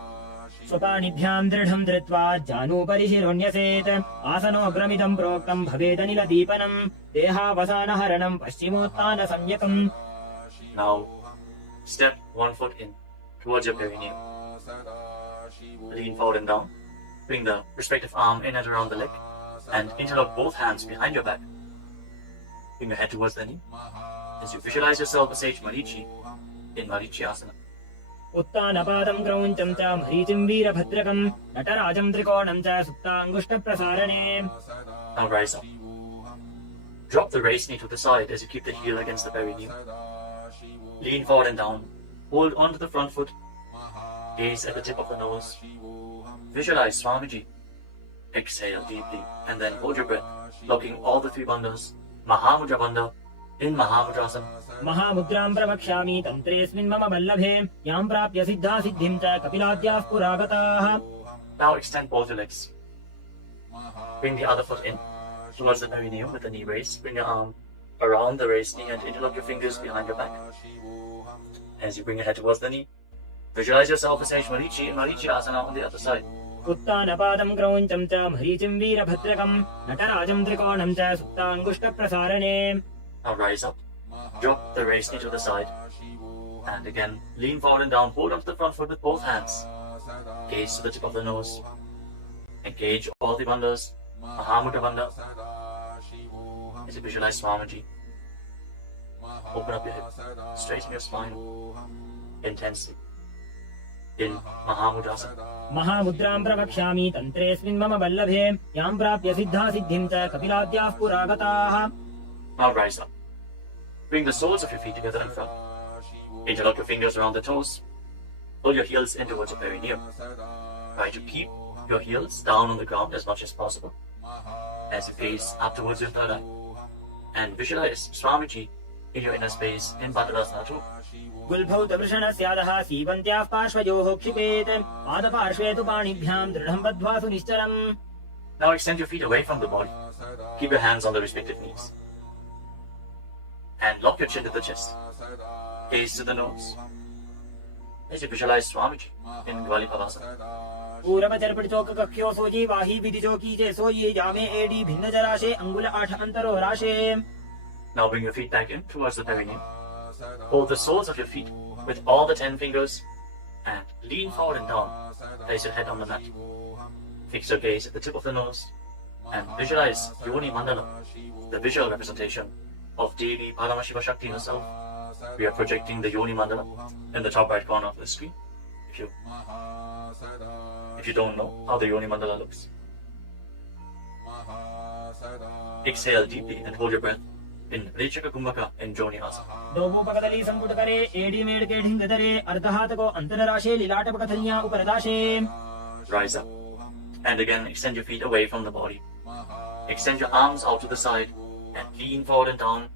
स्वपाणिभ्यां दृढं धृत्वा जानुपरि शिरोन्यसेत् आसनोऽग्रमिदं प्रोक्तं भवेदनिलदीपनं देहावसानहरणं पश्चिमोत्तानसंज्ञकम्. Now step one foot in towards your perineum. Lean forward and down. Bring the respective arm in and around the leg and interlock both hands behind your back. Bring your head towards the knee as you visualize yourself as Sage Marichi in Marichi Asana. उत्तानपादं क्रौञ्चं च मरीचिं वीरभद्रकं नटराजं त्रिकोणं च सुप्ताङ्गुष्ठप्रसारणे. Now rise up. Drop the raised knee to the side as you keep the heel against the perineum. Lean forward and down. Hold onto the front foot. Gaze at the tip of the nose. Visualize Swamiji. Exhale deeply and then hold your breath, locking all the three bandhas. Mahamudra Bandha in Mahamudrasana. महामुद्रां प्रवक्ष्यामि तन्त्रेऽस्मिन् मम वल्लभे यां प्राप्य सिद्धा सिद्धिं च कपिलाद्याः पुरागताः. Now extend both your legs. Bring the other foot in towards the perineum with the knee raised. Bring your arm around the raised knee and interlock your fingers behind your back. As you bring your head towards the knee, visualize yourself as Sage Marichi in Marichi Asana on the other side. उत्तानपादं क्रौञ्चं च मरीचिं वीरभद्रकं नटराजं त्रिकोणं च सुप्ताङ्गुष्ठप्रसारणे. Now rise up. Drop the raised knee to the side. And again, lean forward and down. Hold onto the front foot with both hands. Gaze to the tip of the nose. Engage all the bandhas. Mahamudra Bandha. As you visualize Swamiji. Open up your hip. Straighten your spine. Intensely. In Mahamudrasana. महामुद्रां प्रवक्ष्यामि तन्त्रेऽस्मिन् मम वल्लभे यां प्राप्य सिद्धा सिद्धिं च कपिलाद्याः पुरागताः. Now rise up. Bring the soles of your feet together in front. Interlock your fingers around the toes. Pull your heels in towards your perineum. Try to keep your heels down on the ground as much as possible. As you gaze up towards your third eye. And visualize Swamiji in your inner space in Padadasana too. गुल्भौतवृषणस्यादः सीवन्त्याः पार्श्वयोः क्षिपेत् पादपार्श्वे तु पाणिभ्यां दृढं बद्ध्वा सुनिश्चरम्. Now extend your feet away from the body. Keep your hands on the respective knees. And lock your chin to the chest. Gaze to the nose. As you visualize Swamiji in Dvalipavasana. पूरवचर्पटिचौक कक्ष्यो sooji वाही विधिचौकी चे सोई जामे AD भिन्न जराशे अंगुल 8 अंतरो राशे. Now bring your feet back in towards the perineum. Hold the soles of your feet with all the 10 fingers and lean forward and down. Place your head on the mat. Fix your gaze at the tip of the nose and visualize Yoni Mandala, the visual representation of Devi Paramashiva Shakti herself. We are projecting the Yoni Mandala in the top right corner of the screen. If you don't know how the Yoni Mandala looks, exhale deeply and hold your breath in Rechaka Kumbhaka in Joni Asana. दोबू पकदली संपुट करे AD made के ढिंग दरे अर्धहात को अंतर राशे लीलाट पकथलियां ऊपर दाशे. Rise up and again extend your feet away from the body. Extend your arms out to the side and lean forward and down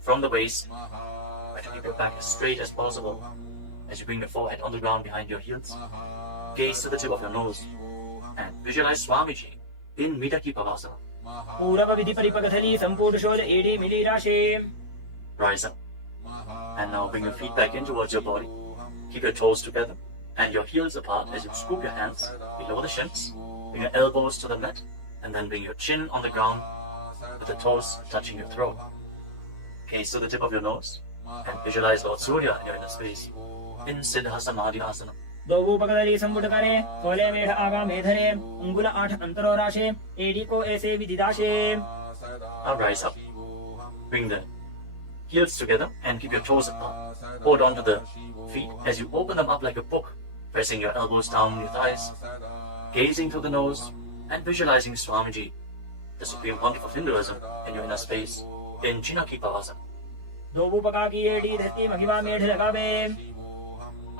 from the waist. Try to keep your back as straight as possible as you bring your forehead on the ground behind your heels. Gaze to the tip of your nose and visualize Swamiji in Midaki Pavasana. पूरव विधि परिपकथली संपूर्ण शोल एडी मिली राशे. Rise up and now bring your feet back in towards your body. Keep your toes together and your heels apart as you scoop your hands below the shins. Bring your elbows to the mat and then bring your chin on the ground with the toes touching your throat. Gaze to the tip of your nose and visualize Lord Surya in your inner space in Siddha Samadhi Asana. दोबू पकदली संपुट करे कोले मेढ़ आगा मेधरे अंगुल 8 अंतरो राशे AD को ऐसे विधि दाशे. Now rise up. Bring the heels together and keep your toes apart. Hold on to the feet as you open them up like a book, pressing your elbows down your thighs, gazing through the nose and visualizing Swamiji, the Supreme Pontiff of Hinduism, in your inner space in Chinaki Pavasana. दोबू पका की AD धरती महिमा मेढ़ लगावे.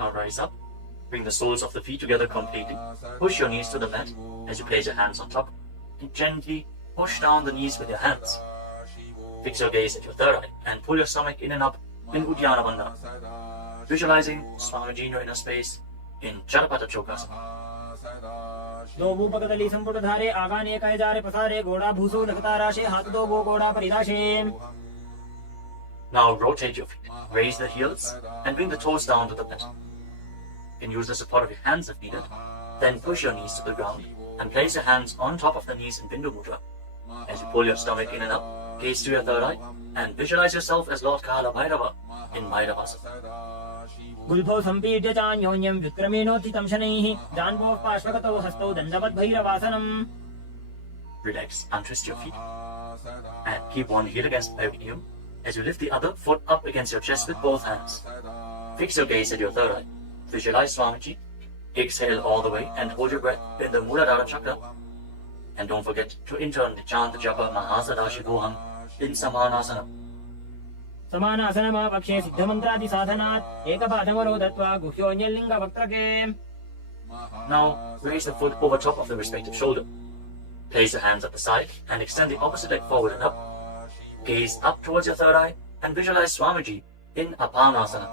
Now rise up. Bring the soles of the feet together completely. Push your knees to the mat as you place your hands on top and gently push down the knees with your hands. Fix your gaze at your third eye and pull your stomach in and up in Uddiyana Bandhana. Visualizing Swamiji in your inner space in Jatapata Chokasana. दोबू पकदली संपुट धारे आगा ने कहे जारे पसारे घोड़ा भूसो लगता राशे हाथ दो वो घोड़ा परिदाशे. Now rotate your feet. Raise the heels and bring the toes down to the mat. You can use the support of your hands if needed. Then push your knees to the ground and place your hands on top of the knees in Bindu Mudra. As you pull your stomach in and up, gaze to your third eye and visualize yourself as Lord Kala Bhairava in Bhairavasana. गुल्फो संपीड्य चान्योन्यं विक्रमेणोत्थितं शनैः जान्वोः पार्श्वगतौ हस्तौ दण्डवद् भैरवासनम्. Relax and twist your feet and keep one heel against the perineum as you lift the other foot up against your chest with both hands. Fix your gaze at your third eye. Visualize Swamiji. Exhale all the way and hold your breath in the Muladhara chakra. And don't forget to internally chant the japa Mahasadaशिवोऽहम् in Samanasana. समानासनमा पक्षे सिद्धमन्त्रादि साधनात् एकपादमरो दत्वा गुह्योऽन्यलिङ्ग वक्त्रके. Now raise the foot over top of the respective shoulder. Place your hands at the side and extend the opposite leg forward and up. Gaze up towards your third eye and visualize Swamiji in Apanasana.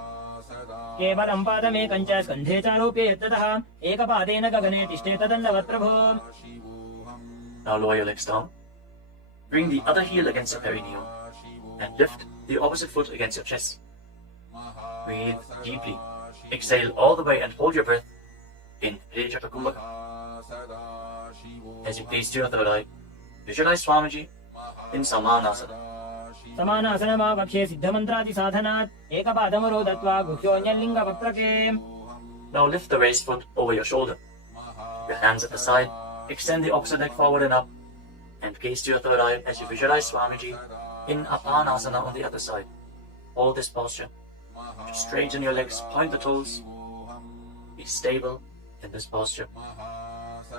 केवलं पादमेकं च स्कन्धे चारोप्य यत्ततः एकपादेन गगने तिष्ठे तदण्डवत् प्रभो. Now lower your legs down. Bring the other heel against your perineum and lift the opposite foot against your chest. Breathe deeply. Exhale all the way and hold your breath in Rejaka Kumbhaka. As you gaze to your third eye, visualize Swamiji in Samanasana. समानासनमा पक्षे सिद्धमन्त्रादि साधनात् एकपादमरो दत्वा गुह्योऽन्यलिङ्ग वक्त्रके. Now lift the raised foot over your shoulder. Your hands at the side, extend the opposite leg forward and up, and gaze to your third eye as you visualize Swamiji in Apanasana on the other side. Hold this posture. Just straighten your legs, point the toes. Be stable in this posture.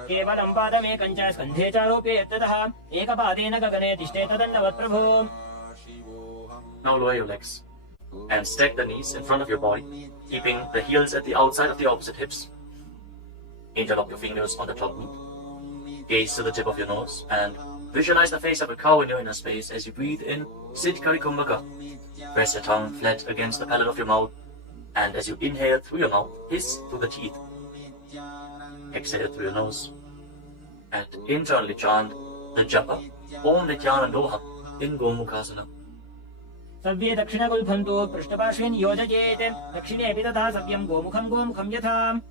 केवलं पादमेकं च स्कन्धे चारोप्य यत्ततः एकपादेन गगने तिष्ठे तदण्डवत् प्रभो. Now lower your legs and stack the knees in front of your body, keeping the heels at the outside of the opposite hips. Interlock your fingers on the top knee. Gaze to the tip of your nose and visualize the face of a cow in your inner space as you breathe in Siddhkari Kumbhaka. Press your tongue flat against the palate of your mouth, and as you inhale through your mouth, hiss through the teeth. Exhale through your nose and internally chant the japa Om Nithyananda Yoga in Gomukhasana. सव्ये दक्षिणगुल्फन्तो पृष्ठपार्श्वेन योजयेत् दक्षिणेऽपि तथा सव्यं गोमुखं गोमुखं यथा.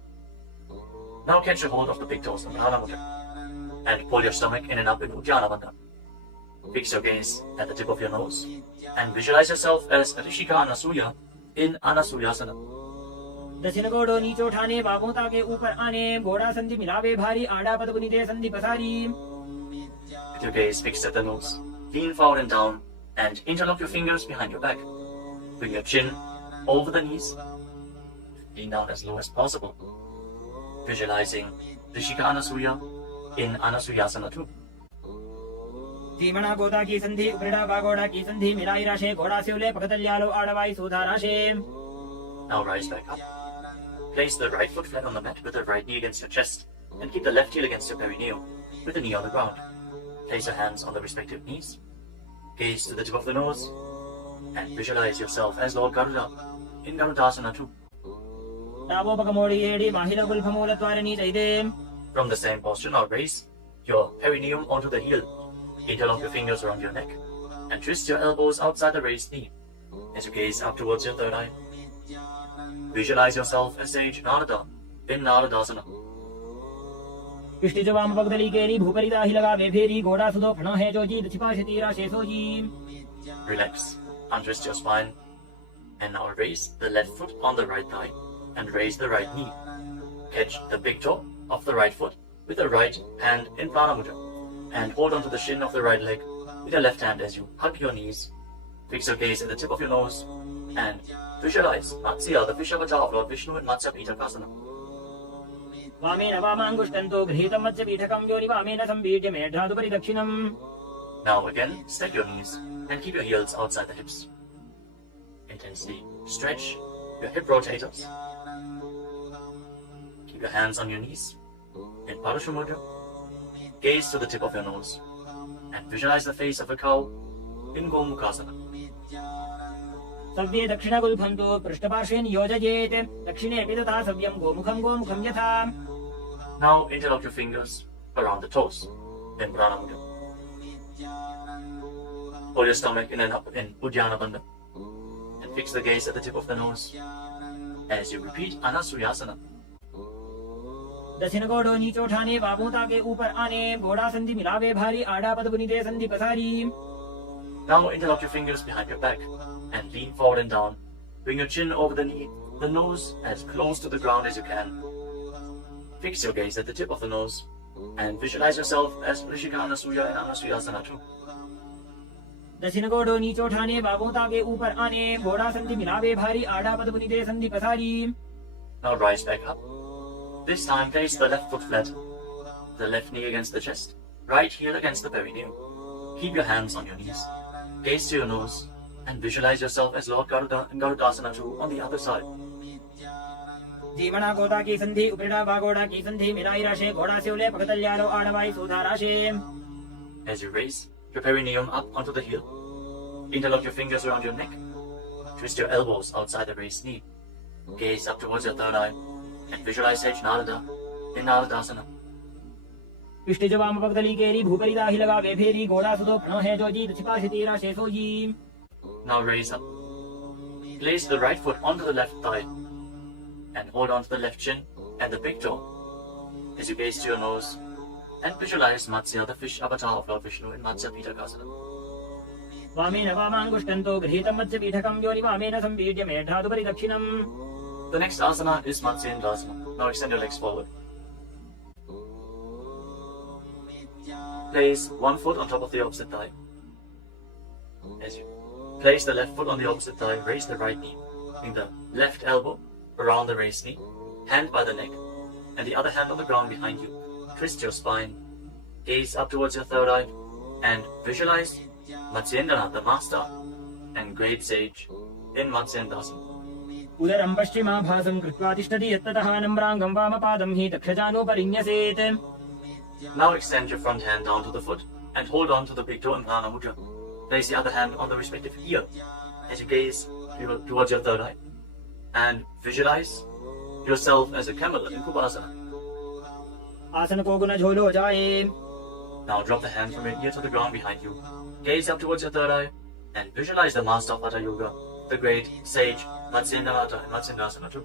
Now catch a hold of the big toes in Prana Mudra and pull your stomach in and up in Uddiyana Bandhana. Fix your gaze at the tip of your nose and visualize yourself as Rishika Anasuya in Anasuyasana. दक्षिण घोड़ो नीचे उठाने, बाबों ताके ऊपर आने, घोड़ा संधि मिलावे भारी, आड़ा पद पुनिदे संधि पसारी. With your gaze fixed at the nose, lean forward and down and interlock your fingers behind your back. Bring your chin over the knees. Lean down as low as possible. Visualizing Rishika Anasuya in Anasuyasana 2. धीमणा गोदा की संधि, उपरिड़ा बागोड़ा की संधि, मिलाई राशे, घोड़ा सिवले, पकतल्यालो आड़वाई सुधा राशे. Now rise back up. Place the right foot flat on the mat with the right knee against your chest and keep the left heel against your perineum with the knee on the ground. Place your hands on the respective knees. Gaze to the tip of the nose and visualize yourself as Lord Garuda in Garudasana 2. डाबो पकमोड़ी एड़ी, माहिला गुल्फमूल त्वारणी चैदे. From the same posture, now raise your perineum onto the heel. Interlock your fingers around your neck and twist your elbows outside the raised knee as you gaze up towards your third eye. Visualize yourself as sage Narada in Naradasana. पिष्टि जो वाम पगदली केरी, भूपरी दाही लगा वे फेरी, घोड़ा सुधो फणो है जो जी, छिपाशे तीरा शेषो जी. Relax, untwist your spine and now raise the left foot on the right thigh and raise the right knee. Catch the big toe of the right foot with the right hand in Prana Mudra and hold onto the shin of the right leg with your left hand as you hug your knees. Fix your gaze at the tip of your nose and visualize Matsya, the fish avatar of Lord Vishnu in Matsya Pitakasana. वामेन वामाङ्गुष्टन्तो गृहीतं मत्स्य पीठकं योनि वामेन संवीड्य मेढ्रादुपरि दक्षिणम्. Now again, stack your knees and keep your heels outside the hips. Intensely stretch your hip rotators. Keep your hands on your knees in Parashu Mudra. Gaze to the tip of your nose and visualize the face of a cow in Gomukhasana. सव्ये दक्षिणगुल्फन्तो पृष्ठपार्श्वेन योजयेत्, दक्षिणेऽपि तथा सव्यं गोमुखं यथा. Now interlock your fingers around the toes in Prana Mudra. Hold your stomach in and up in Uddiyana Bandha and fix the gaze at the tip of the nose as you repeat Anasuyasana. दक्षिण घोड़ो नीचे उठाने, बाबों ताके ऊपर आने, घोड़ा संधि मिलावे भारी, आड़ा पद पुनिदे संधि पसारी. Now interlock your fingers behind your back and lean forward and down. Bring your chin over the knee, the nose as close to the ground as you can. Fix your gaze at the tip of the nose and visualize yourself as Rishika Anasuya in Anasuyasana 2. दक्षिण घोड़ो नीचे उठाने, बाबों ताके ऊपर आने, घोड़ा संधि मिलावे भारी, आड़ा पद पुनिदे संधि पसारी. Now rise back up. This time place the left foot flat, the left knee against the chest, right heel against the perineum. Keep your hands on your knees. Gaze to your nose and visualize yourself as Lord Garuda in Garudasana 2 on the other side. धीमणा गोदा की संधि, उपरिड़ा बागोड़ा की संधि, मिलाई राशे, घोड़ा सिवले, पकतल्यालो आड़वाई सुधा राशे. As you raise your perineum up onto the heel, interlock your fingers around your neck, twist your elbows outside the raised knee, gaze up towards your third eye, and visualize sage Narada in Naradasana. पिष्टि जो वाम पगदली केरी, भूपरी दाही लगा वे फेरी, घोड़ा सुधो फणो है जो जी, छिपाशे तीरा शेषो जी. Now raise up. Place the right foot onto the left thigh and hold on to the left chin and the big toe as you gaze to your nose and visualize Matsya, the fish avatar of Lord Vishnu in Matsya Pitakasana. वामेन वामाङ्गुष्टन्तो गृहीतं मत्स्य पीठकं योनि वामेन संवीड्य मेढ्रादुपरि दक्षिणम्. The next asana is Matsyendasana. Now extend your legs forward. Place one foot on top of the opposite thigh. As you place the left foot on the opposite thigh, raise the right knee. Bring the left elbow around the raised knee, hand by the neck, and the other hand on the ground behind you. Twist your spine, gaze up towards your third eye, and visualize Matsyendana, the master and great sage, in Matsyendasana. उदरं पश्चिमाभासं कृत्वा तिष्ठति यत्ततः नम्राङ्गं वामपादं हि दक्षजानोपरिण्यसेत्. Now extend your front hand down to the foot and hold on to the big toe in Prana Mudra. Place the other hand on the respective ear as you gaze towards your third eye and visualize yourself as a camel in Kupasana. आसन को गुण झोलो जाए. Now drop the hand from your ear to the ground behind you. Gaze up towards your third eye and visualize the master of Hatha Yoga, the great sage Matsyendana in Matsyendasana 2.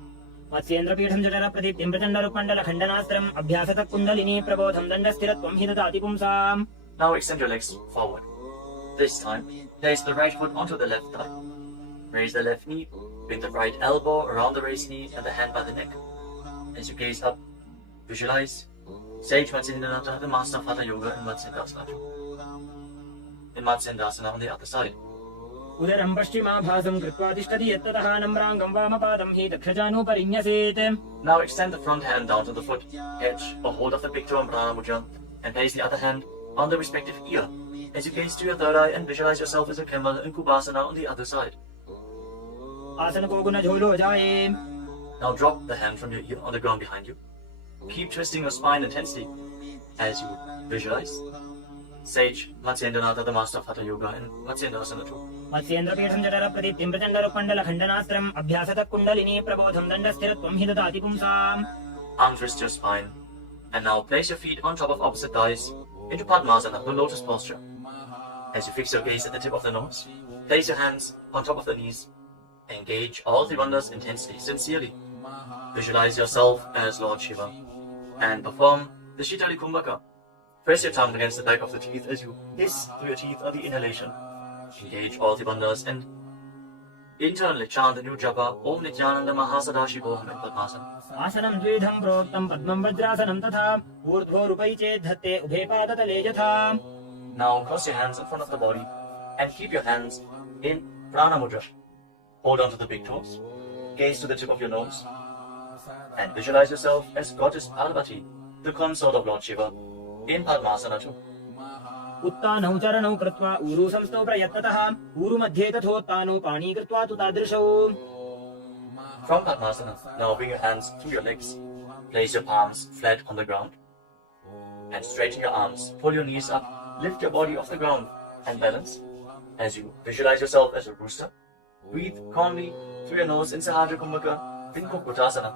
Matsyendra पीठं जठर प्रदीप्तिं प्रचण्डरुपण्डल खण्डनास्त्रम् अभ्यासतः kundalini प्रबोधं दण्डस्थिरत्वं हि ददाति पुंसाम्. Now extend your legs forward. This time, place the right foot onto the left thigh. raise the left knee, bring the right elbow around the raised knee and the hand by the neck. As you gaze up, visualize Sage Nithyananda, the master of Hatha Yoga in Matsyendasana. In Matsyendasana on the other side. उदरं पश्चिमाभासं कृत्वा तिष्ठति यत्ततः नम्राङ्गं वामपादं हि दक्षजानुपरिन्यसेत्. Now extend the front hand down to the foot edge or hold of the big toe and prana mudra and place the other hand on the respective ear as you gaze to your third eye and visualize yourself as a camel in Kubasana on the other side. आसन को गुण झोलो जाए. Now drop the hand from your ear on the ground behind you. Keep twisting your spine intensely as you visualize Sage Nithyananda, the master of Hatha Yoga in Matsyendasana too. मत्स्येन्द्रपीठं जठर प्रदीप्तिं प्रचण्डरुपण्डल खण्डनास्त्रम् अभ्यासतः kundalini प्रबोधं दण्डस्थिरत्वं हि ददाति पुंसाम्. Arms rest your spine and now place your feet on top of opposite thighs into Padmasana, the lotus posture. As you fix your gaze at the tip of the nose, place your hands on top of the knees. Engage all three wonders intensely, sincerely. Visualize yourself as Lord Shiva and perform the Shitali Kumbhaka. Press your tongue against the back of the teeth as you hiss through your teeth on the inhalation. Engage all the wonders and internally chant the new japa Om Nithyananda Mahasadaशिवोऽहम् in Padmasana. आसनं द्विधं प्रोक्तं पद्मं वज्रासनं तथा ऊर्ध्वोरुपै चेत् धत्ते उभे पादतले यथा. Now cross your hands in front of the body and keep your hands in Prana Mudra. Hold on to the big toes, gaze to the tip of your nose, and visualize yourself as Goddess Parvati, the consort of Lord Shiva, in Padmasana too. उत्तानौ चरणौ कृत्वा ऊरु संस्थौ प्रयत्नतः ऊरु मध्ये तथोत्तानौ पाणी कृत्वा तु तादृशौ. From Padmasana, now bring your hands through your legs, place your palms flat on the ground, and straighten your arms, pull your knees up, lift your body off the ground, and balance. As you visualize yourself as a rooster, breathe calmly through your nose in Sahajra Kumbhaka, in Kukutasana.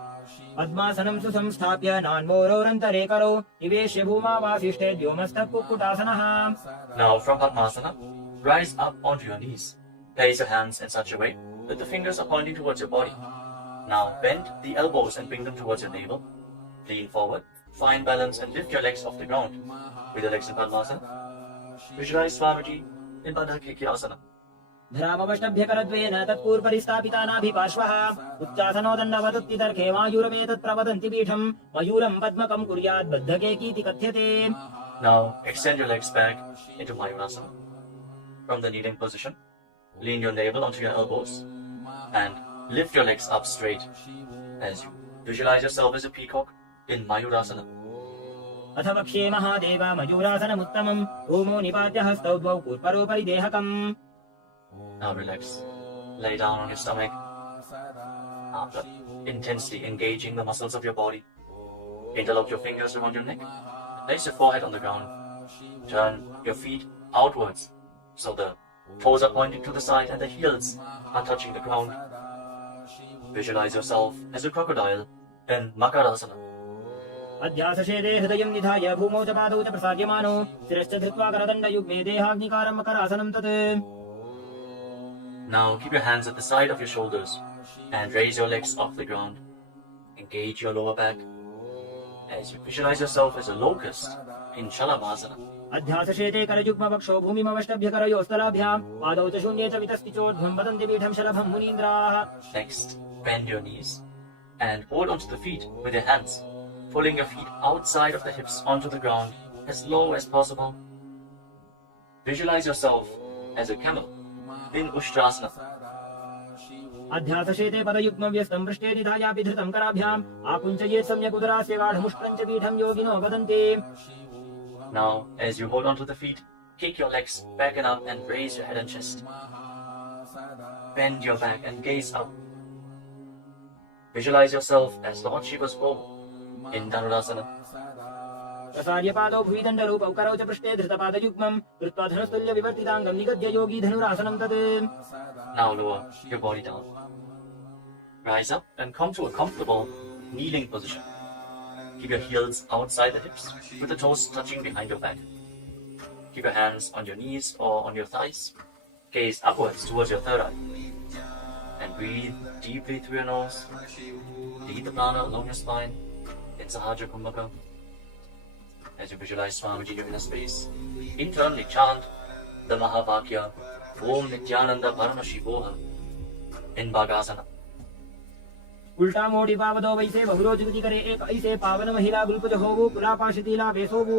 पद्मासनं सुसंस्थाप्य नान्मोरोरन्तरे करौ निवेश्य भूमावासिष्ठे द्योमस्थः कुक्कुटासनः. Now from Padmasana, rise up onto your knees. Place your hands in such a way that the fingers are pointing towards your body. Now bend the elbows and bring them towards your navel. Lean forward, find balance and lift your legs off the ground. With your legs in Padmasana, visualize Swamiji in Asana. धरामवष्टभ्यकरद्वेन तत्पूर्वरिस्थापितानाभिपार्श्वः उच्चासनो दण्डवदुत्तितर्के मायूरमेतत् प्रवदन्ति पीठम् मयूरम् पद्मकम् कुर्यात् बद्धकेकीति कथ्यते. Now extend your legs back into Mayurasana. From the kneeling position, lean your navel onto your elbows and lift your legs up straight as you visualize yourself as a peacock in Mayurasana. अथ वक्ष्ये महादेव मयूरासनमुत्तमम् ओमो निपात्य हस्तौ द्वौ पूर्वरोपरि देहकम्. Now relax. Lay down on your stomach. After intensely engaging the muscles of your body, interlock your fingers around your neck. Place your forehead on the ground. Turn your feet outwards so the toes are pointing to the side and the heels are touching the ground. Visualize yourself as a crocodile in Makarasana. अध्यासशेदे हृदयं निधाय भूमौ च पादौ च प्रसार्यमानो शिरश्च धृत्वा करदण्डयुग्मे देहाग्निकारं मकरासनं तत्. Now keep your hands at the side of your shoulders and raise your legs off the ground. Engage your lower back as you visualize yourself as a locust in Shalavasana. अध्यासशेते करयुग्मवक्षो भूमिमवष्टभ्यकरयोस्तलाभ्याम् पादौ च शून्ये च वितस्तिचोर्ध्वं वदन्ति पीठं शलभं मुनीन्द्राः. Next, bend your knees and hold onto the feet with your hands, pulling your feet outside of the hips onto the ground as low as possible. Visualize yourself as a camel in Ushtrasana. अध्यासशेते पदयुग्मव्यस्तं पृष्ठे निधायापि धृतं कराभ्याम् आकुञ्चयेत् सम्यक् उदरास्य गाढमुष्ट्रं च पीठं योगिनो वदन्ति. Now, as you hold onto the feet, kick your legs back and up and raise your head and chest. Bend your back and gaze up. Visualize yourself as Lord Shiva's bow in Dhanurasana. प्रसार्य पादौ भुविदण्डरूपौ करौ च पृष्ठे धृतपादयुग्मम् कृत्वा धनुस्तुल्य विवर्तिताङ्गं निगद्य योगी धनुरासनं तत्. Now lower your body down. Rise up and come to a comfortable kneeling position. Keep your heels outside the hips with the toes touching behind your back. Keep your hands on your knees or on your thighs. Gaze upwards towards your third eye. And breathe deeply through your nose. Lead the prana along your spine in Sahajra Kumbhaka. As you visualize Swamiji in a space, internally chant the Mahavakya Om Nithyananda Paramashivam. in Bhagasana. उल्टा मोटी पावदो वैसे बहुरो जुगति करे एक ऐसे पावन महिला गुलपुज होवु पुला पाशतीला वेसोवु.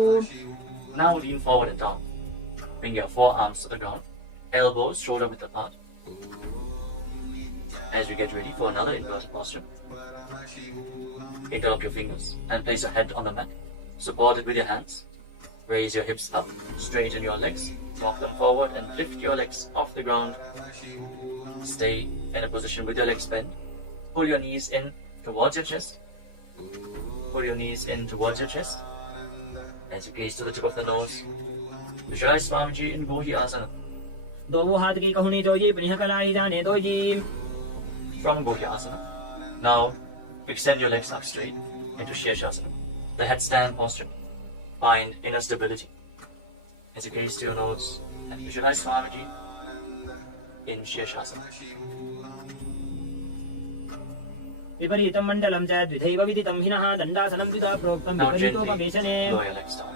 Now lean forward and down. Bring your forearms to the ground, elbows shoulder width apart. As you get ready for another inverted posture, interlock your fingers and place your head on the mat. Support it with your hands. Raise your hips up, straighten your legs, walk them forward and lift your legs off the ground. Stay in a position with your legs bent. Pull your knees in towards your chest. Pull your knees in towards your chest. As you gaze to the tip of the nose, visualize Swamiji in Gohi Asana. दो हाथ की कहुनी जोजी पुनः कलाई जाने दो जी. From Gohi Asana, now extend your legs up straight into Shirshasana, the headstand posture. Find inner stability. As you gaze to your nose and visualize Swamiji in Shirshasana. विपरीतं मण्डलं च द्विधैव विदितं हिनः दण्डासनं द्विधा प्रोक्तं Now gently विपरीतोपवेशने. lower your legs down.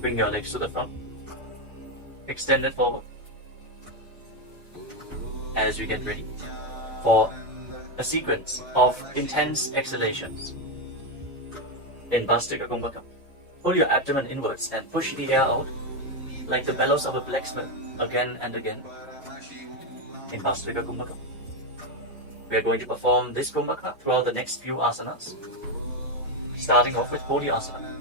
Bring your legs to the front. Extend it forward. As we get ready for a sequence of intense exhalations. In Bhastika Kumbhaka, pull your abdomen inwards and push the air out like the bellows of a blacksmith again and again. In Bhastika Kumbhaka, we are going to perform this Kumbhaka throughout the next few asanas. Starting off with Bodhi Asana.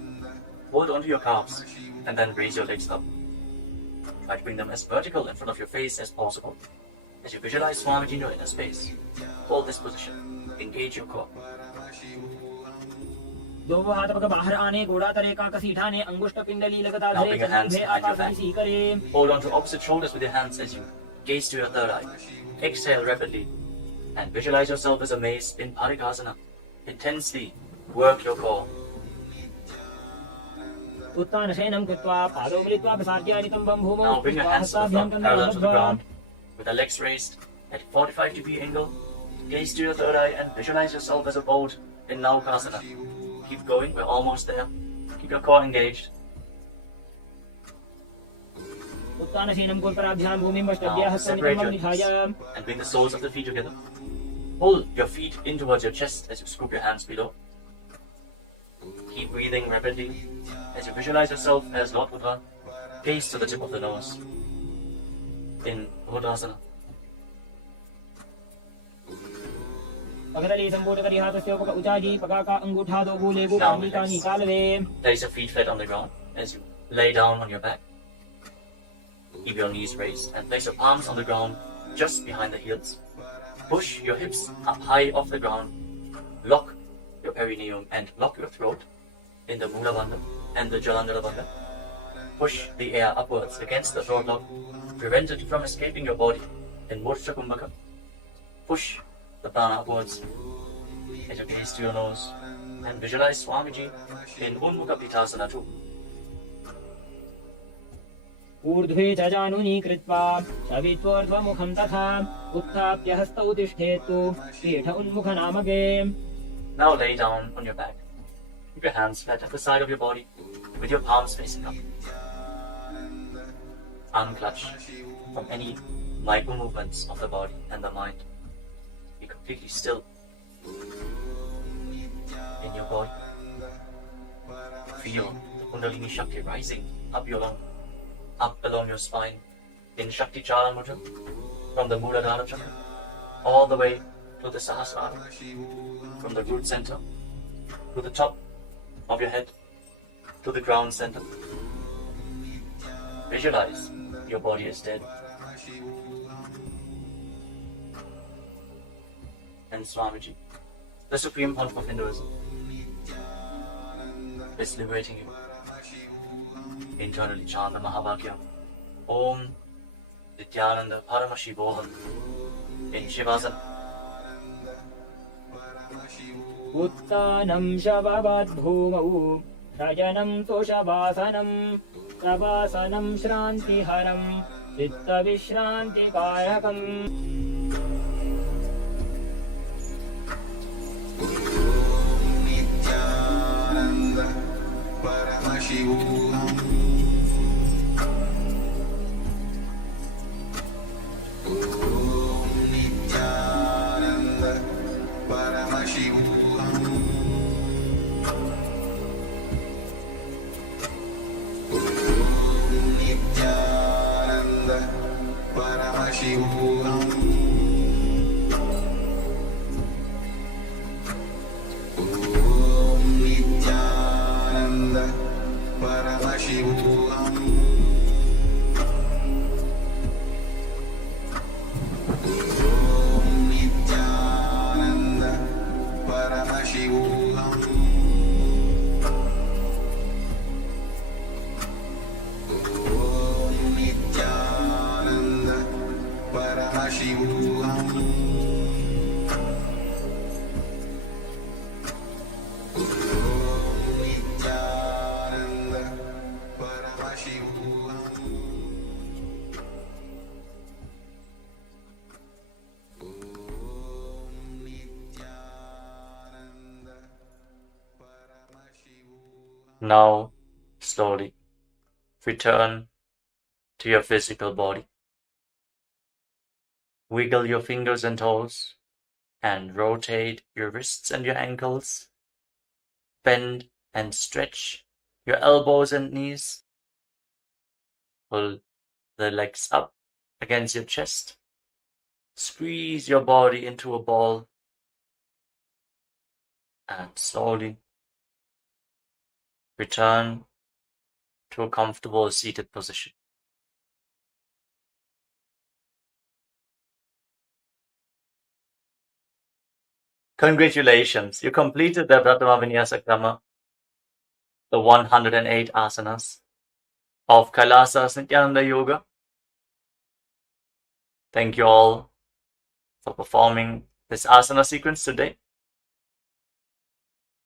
Hold onto your calves and then raise your legs up. Try to bring them as vertical in front of your face as possible. As you visualize Swamiji in your inner space, hold this position. Engage your core. दो हाथ पग बाहर आने गोड़ा तरे का कसी ठाने अंगुष्ठ पिंडली लगातार Now धरे bring your hands चतुर्भुज behind your आकाश back. की करे. Hold on to opposite shoulders with your hands as you gaze to your third eye. Exhale rapidly and visualize yourself as a mace in Parikasana. Intensely work your core. उत्तान शयनं कृत्वा पादौ मिलित्वा प्रसार्यानितं वं भूमौ Now bring your hands to the front, हस्ताभ्यां parallel to the कन्दं ground, with the legs raised at 45-degree angle. Gaze to your third eye and visualize yourself as a boat in Naukasana. Keep going, we're almost there. Keep your core engaged. उत्तान शयनं कोल्पराभ्यां भूमिं वष्ट्रभ्यां Now हस्तं separate नितं your निधाय. knees and bring the soles of the feet together. Pull your feet in towards your chest as you scoop your hands below. Keep breathing rapidly as you visualize yourself as Lord Buddha. Gaze to the tip of the nose in Buddhasana. पगतले संपूर्ण करी हाथस्य उपक उचाजी पगाका अंगूठा दो भूले गो Now पानी का relax. निकाल वे. Place your feet flat on the ground as you lay down on your back. Keep your knees raised and place your palms on the ground just behind the heels. Push your hips up high off the ground. Lock your perineum and lock your throat in the Mula Bandha and the Jalandhara Bandha. Push the air upwards against the throat lock. Prevent it from escaping your body in Murcha Kumbhaka. Push the prana upwards as you gaze to your nose and visualize Swamiji in Unmukha Pitasana too. ऊर्ध्वे च जानुनी कृत्वा शवित्वोर्ध्वमुखं तथा उत्थाप्य हस्तौ तिष्ठेतु पीठ उन्मुख नामके. Now lay down on your back. Keep your hands flat at the side of your body with your palms facing up. Unclutch from any micro movements of the body and the mind. Be completely still in your body. Feel the Kundalini Shakti rising up along your spine in Shakti Chara Mudra from the Muladhara Chakra all the way to the Sahasrara, from the root center to the top of your head to the ground center. Visualize your body is dead. And Swamiji, the Supreme Pontiff of Hinduism, is liberating you. Internally chant the Mahabhagya. Om Nithyananda Paramashivam in Shivasana. उत्तानं शववद्भूमौ शयनं तोषवासनं प्रवासनं श्रान्तिहरं चित्तविश्रान्तिकारकम्. Nithyananda Paramashivam. Paramashivam. Om Nithyananda Paramashivam. Om Nithyananda Paramashivam. Om Nithyananda Paramashivam. Om Nithyananda Paramashivam. Om Nithyananda Paramashivam. Now, slowly return to your physical body. Wiggle your fingers and toes and rotate your wrists and your ankles. Bend and stretch your elbows and knees. Pull the legs up against your chest. Squeeze your body into a ball. And slowly return to a comfortable seated position. Congratulations, you completed the Prathama Vinyasa Krama, the 108 asanas of KAILASA's Nithyananda Yoga. Thank you all for performing this asana sequence today.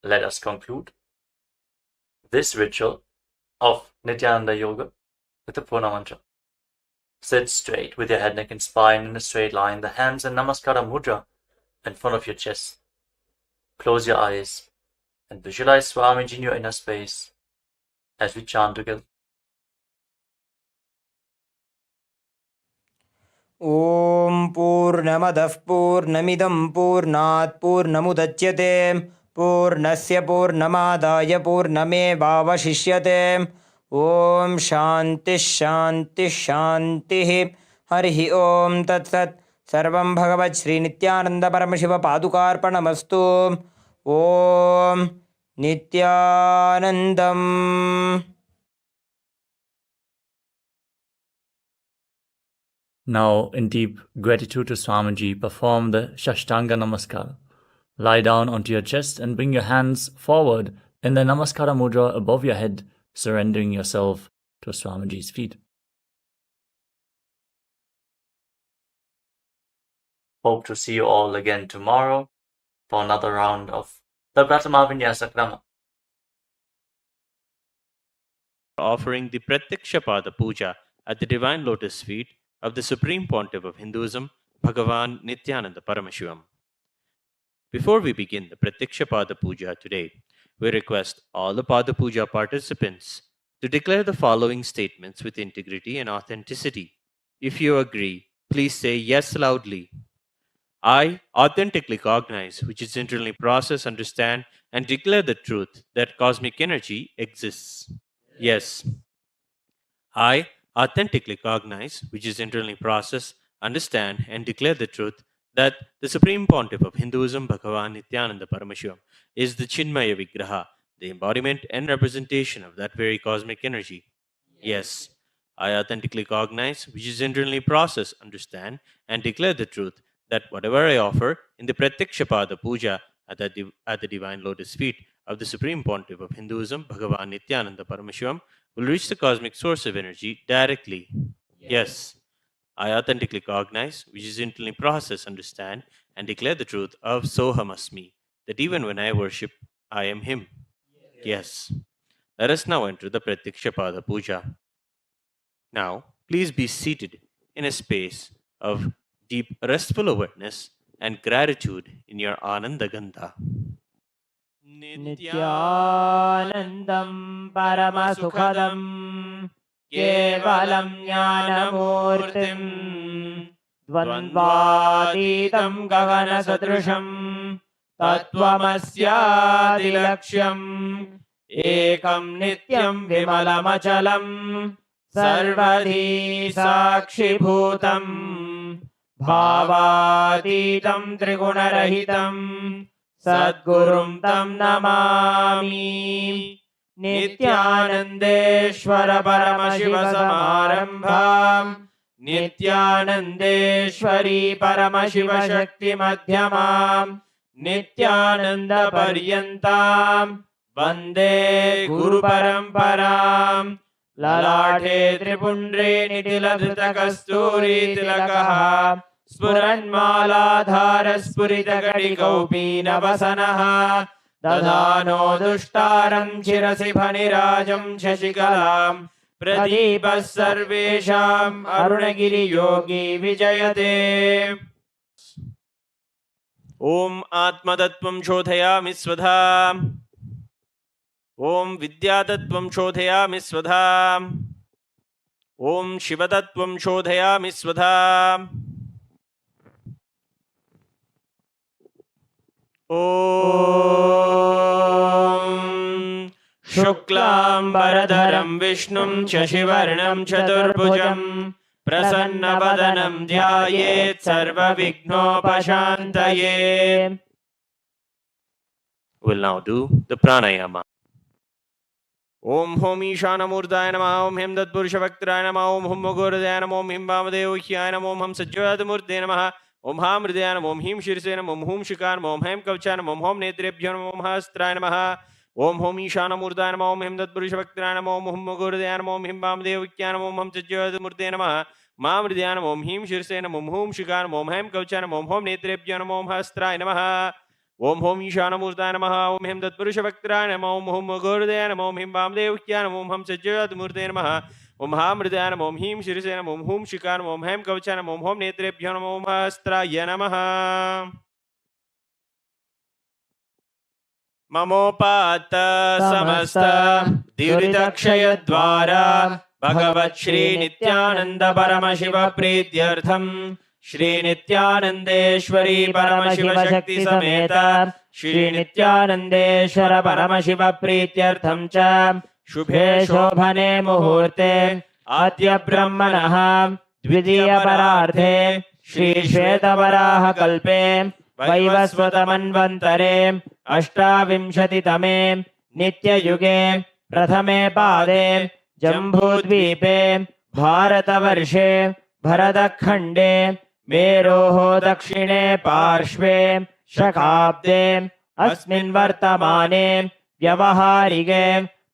Let us conclude this ritual of Nithyananda Yoga with the Purna Mantra. Sit straight with your head, neck and spine in a straight line, the hands in Namaskara Mudra in front of your chest. Close your eyes and visualize Swamiji in your inner space as we chant together. ॐ पूर्णमदः पूर्णमिदं पूर्णात् पूर्णमुदच्यते पूर्णस्य पूर्णमादाय पूर्णमेवावशिष्यते ॐ शान्तिः शान्तिः शान्तिः हरिः ॐ तत्सत् सर्वं भगवत् श्रीनित्यानन्दपरमशिवपादुकार्पणमस्तु ॐ नित्यानन्दम्. Now, in deep gratitude to Swamiji, perform the Shashtanga Namaskara. Lie down onto your chest and bring your hands forward in the Namaskara Mudra above your head, surrendering yourself to Swamiji's feet. Hope to see you all again tomorrow for another round of the Prathama Vinyasa Krama. Offering the Pratyakshapada Puja at the Divine Lotus Feet of the Supreme Pontiff of Hinduism, Bhagavan Nithyananda Paramashivам. Before we begin the Pratyakshapada Puja today, we request all the Pada Puja participants to declare the following statements with integrity and authenticity. If you agree, please say yes loudly. I authentically cognize, which is internally process, understand, and declare the truth that cosmic energy exists. Yes. I authentically cognize, which is internally process, understand, and declare the truth that the Supreme Pontiff of Hinduism, Bhagavan Nithyananda Paramashivam, is the Chinmaya Vigraha, the embodiment and representation of that very cosmic energy. Yes. I authentically cognize, which is internally process, understand, and declare the truth that whatever I offer in the Pratyakshapada Puja at the Divine Lotus Feet of the Supreme Pontiff of Hinduism, Bhagavan Nithyananda Paramashivam, will reach the cosmic source of energy directly. Yes. I authentically cognize, which is internally process, understand, and declare the truth of Soham Asmi, that even when I worship, I am Him. Yes. Let us now enter the Pratyakshapada Puja. Now, please be seated in a space of deep restful awareness and gratitude in your Ananda Gandha. Nithyanandam Paramasukhadam Kevalam Jnanamurtim Dvandvatitam Gagana Sadrusham Tattvamasyadilaksham Ekam Nityam Vimalamachalam Sarvadhi Sakshibhutam भावातीतं त्रिगुणरहितं सद्गुरुं तं नमामि। नित्यानन्देश्वर परमशिव समारम्भाम् नित्यानन्देश्वरी परमशिव शक्ति मध्यमाम् नित्यानन्द पर्यन्ताम् वन्दे गुरु परम्पराम्। ललाटे त्रिपुण्ड्रे निटिलधृतकस्तूरी तिलकः स्फुरन्मालाधार स्फुरितकटिकौपीनवसनः दधानो दुष्टारं शिरसि फणिराजं शशिकलाम् प्रदीपः सर्वेषाम् अरुणगिरियोगी विजयते। ॐ आत्मतत्त्वं शोधयामि स्वधा। ॐ विद्यातत्त्वं शोधयामि स्वधा। ॐ शिवतत्त्वं शोधयामि स्वधा। ॐ शुक्लाम्बरधरं विष्णुं शशिवर्णं चतुर्भुजं प्रसन्नवदनं ध्यायेत् सर्वविघ्नोपशान्तये। We'll now do the pranayama. ओम होम ईशानमूर्ताय नमः। ओम हिम तत्पुरुषवक्त्राय नमः। ओम हुम मुगुरुदाय नमः। ओम हिम वामदेवह्याय नमः। ओम हम सज्जोतमूर्ते नमः। ओम हां हृदयाय नमः। ओम हीम शीर्षे नमः। ओम हूम शिखाय नमः। ओम हैम कवचाय नमः। ओम होम नेत्रेभ्यो नमः। ओम हस्त्राय नमः। ओम होम ईशानमूर्ताय नमः। ओम हिम तत्पुरुषवक्त्राय नमः। ओम हुम मुगुरुदाय नमः। ओम हिम वामदेवह्याय नमः। ओम हम सज्जोतमूर्ते नमः। मां हृदयाय नमः। ओम हीम शीर्षे नमः। ओम हूम शिखाय नमः। ओम हैम कवचाय नमः। ओम होम नेत्रेभ्यो नमः। ओम हस्त्राय नमः। ओम होम ईशानमूर्ताय नमः। ओम हिम तत्पुरुषवक्त्राय नमः। ओम हुम गुरुदेवाय नमः। ओम हिम वामदेवह्याय नमः। ओम हम सज्जोतमूर्ते नमः। ओम हां हृदयाय नमः। ओम हीम शीर्षे नमः। ओम हूम शिखाय नमः। ओम हैम कवचाय नमः। ओम होम नेत्रेभ्यो नमः। ओम हस्त्राय नमः। ममोपात समस्त दुरितक्षयद्वारा भगवत् श्री नित्यानंद परमशिव प्रीत्यर्थम श्री नित्यानंदेश्वरी परमशिव शक्ति समेत श्री नित्यानंदेश्वर परमशिव प्रीत्यर्थम च शुभे शोभने मुहूर्ते आद्य ब्रह्मणः द्वितीय परार्धे श्री श्वेतवराह कल्पे वैवस्वतमन्वन्तरे अष्टाविंशतितमे नित्ययुगे प्रथमे पादे जम्बूद्वीपे भारतवर्षे भरतखण्डे मेरोः दक्षिणे पार्श्वे शकाब्दे अस्मिन् वर्तमाने व्यवहारिके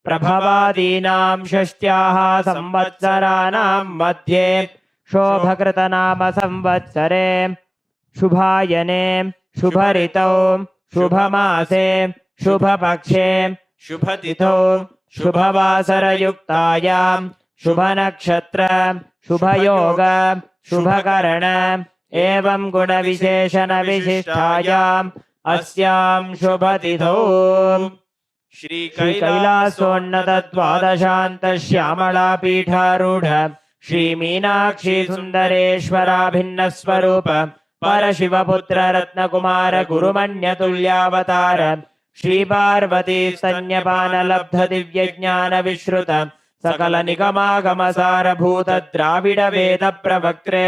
प्रभवादीनां षष्ट्याः संवत्सराणां मध्ये शोभकृतनाम संवत्सरे शुभायने शुभऋतौ शुभमासे शुभपक्षे शुभतिथौ शुभवासरयुक्तायां शुभनक्षत्र शुभयोग शुभकरण एवं गुणविशेषण विशिष्टायाम् अस्यां शुभतिथौ श्री कैलासोन्नत द्वादशान्त श्यामला पीठारूढ़ श्री मीनाक्षी सुंदरेश्वराभिन्न स्वरूप परशिवपुत्र रत्नकुमार गुरुमन्यतुल्यावतार श्री पार्वती स्तन्यपान लब्ध दिव्य ज्ञान विश्रुत सकल निगमागम सारभूत द्राविड वेद प्रवक्त्रे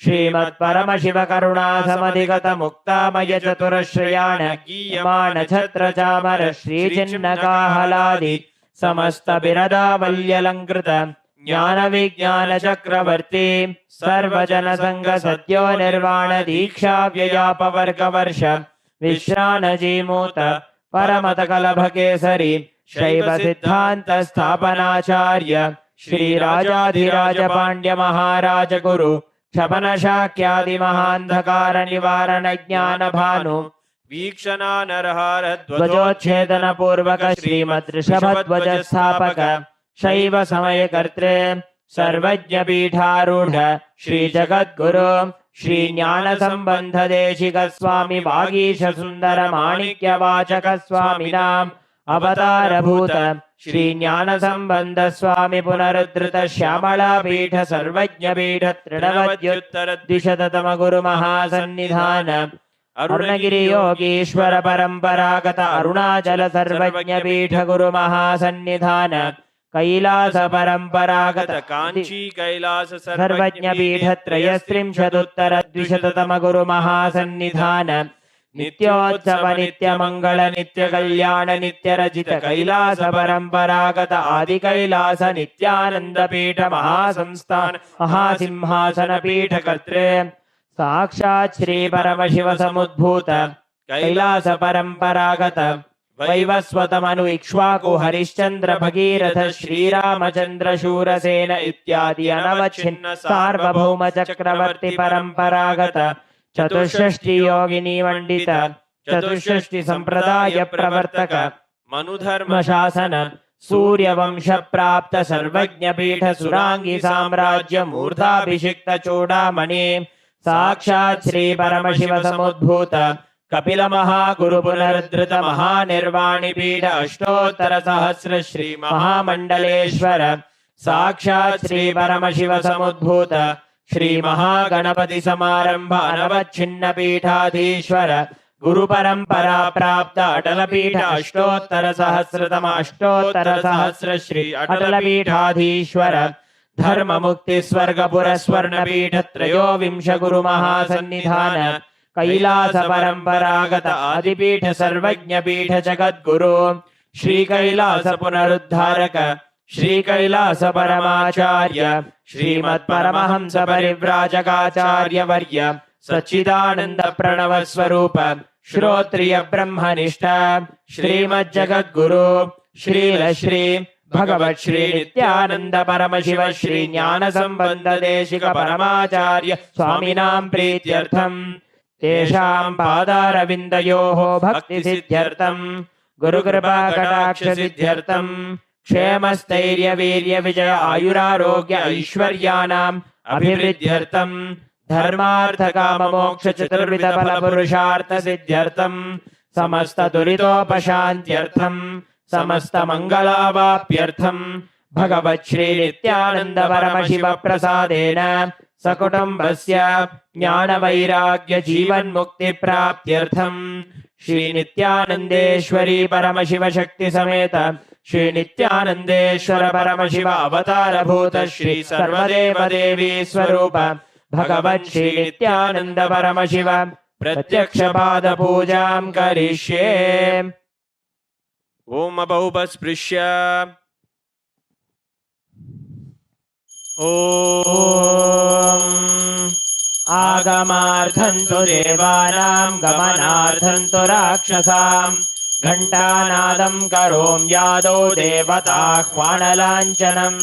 श्रीमत् परमशिव करुणा समधिगत मुक्तामय चतुरश्रयाण गीयमाण छत्र चामर श्री चिन्नकाहलादि समस्त बिरदावल्यलंकृत ज्ञान विज्ञान चक्रवर्ती सर्वजन संग सद्यो निर्वाण दीक्षा व्ययापवर्ग वर्ष विश्रान जीमूत परमत कलभ केसरी शैव सिद्धांत स्थापनाचार्य श्री राजाधिराज पांड्य महाराज गुरु क्षपन शाक्यादि महांधकार निवारण ज्ञान भानु वीक्षणा नरहार ध्वजोच्छेदन पूर्वक श्रीमद् ऋषभध्वज स्थापक शैव समय कर्त्रे सर्वज्ञ पीठारूढ़ श्री जगद्गुरु श्री ज्ञान संबंध देशिक स्वामी वागीश सुंदर माणिक्य वाचक स्वामिनाम अवतार भूत श्री ज्ञान संबंध स्वामी पुनरुद्धृत श्यामला पीठ सर्वज्ञ पीठ तृणवद्युत्तर द्विशततम गुरु महासन्निधान अरुणगिरि योगीश्वर परंपरागत अरुणाचल सर्वज्ञ पीठ गुरु महासन्निधान कैलास परम्परागत काञ्ची कैलास सर्वज्ञपीठत्रयस्त्रिंशदुत्तरद्विशततम गुरु महासन्निधान नित्योत्सव नित्यमङ्गल नित्यकल्याण नित्यरजित कैलास परम्परागत आदि कैलास नित्यानंद पीठ महासंस्थान महासिंहासन पीठ कर्त्रे साक्षात् श्री परमशिव समुद्भूत कैलास परम्परागत वैवस्वतमनु इक्ष्वाकु हरिश्चंद्र भगीरथ श्रीरामचंद्र शूरसेन इत्यादि अनवच्छिन्न सार्वभौम चक्रवर्ती परम्परागत चतुष्षष्टि योगिनी मंडित चतुष्षष्टि संप्रदाय प्रवर्तक मनुधर्म शासन सूर्यवंश प्राप्त सर्वज्ञ पीठ सुरांगी साम्राज्य मूर्धाभिषिक्त चूड़ामणि साक्षात् श्री परमशिव समुद्भूत कपिल महागुरु पुनरुद्धृत महानिर्वाणि पीठ अष्टोत्तर सहस्र श्री महामंडलेश्वर साक्षात् श्री परमशिव समुद्भूत श्री महागणपति समारंभ अनवच्छिन्न पीठाधीश्वर गुरु परंपरा प्राप्त अटल पीठ अष्टोत्तर सहस्र श्री अटल पीठाधीश्वर धर्म मुक्ति स्वर्ग पुरस्वर्ण पीठ त्रयोविंश गुरु महासन्निधान कैलास परम्परागत आदिपीठ सर्वज्ञ पीठ जगद्गुरु श्री कैलास पुनरुद्धारक श्री कैलास परमाचार्य श्रीमत् परमहंस परिव्राजकाचार्य वर्य सच्चिदानंद प्रणव स्वरूप श्रोत्रिय ब्रह्मनिष्ठ श्रीमत् जगद्गुरु श्री भगवत् श्री नित्यानंद परमशिव श्री ज्ञान संबंध देशिक परमाचार्य स्वामिनां प्रीत्यर्थम तेषां पादारविन्दयोः भक्ति सिद्ध्यर्थम गुरुकृपा कटाक्ष सिद्ध्यर्थम क्षेमस्थैर्य वीर्य विजय आयुरारोग्य ऐश्वर्याणाम् अभिवृद्ध्यर्थम धर्मार्थ काम मोक्ष चतुर्विध फल पुरुषार्थ सिद्ध्यर्थम समस्त दुरितोपशान्त्यर्थम समस्त मंगलावाप्यर्थम भगवत् श्री नित्यानंद परमशिव प्रसादेन सकुटुम्बस्य ज्ञान वैराग्य जीवन मुक्ति प्राप्त्यर्थम श्री नित्यानंदेश्वरी परमशिव शक्ति समेत श्री नित्यानंदेश्वर परमशिव अवतार भूत श्री सर्वदेव देवी स्वरूप भगवत् श्री नित्यानंद परमशिव प्रत्यक्ष पाद पूजां करिष्ये। ओम अबहुपस्पृश्य ॐ आगमार्थं तु देवानां गमनार्थं तु राक्षसां घण्टानादं करोम्यादौ देवताह्वानलाञ्छनं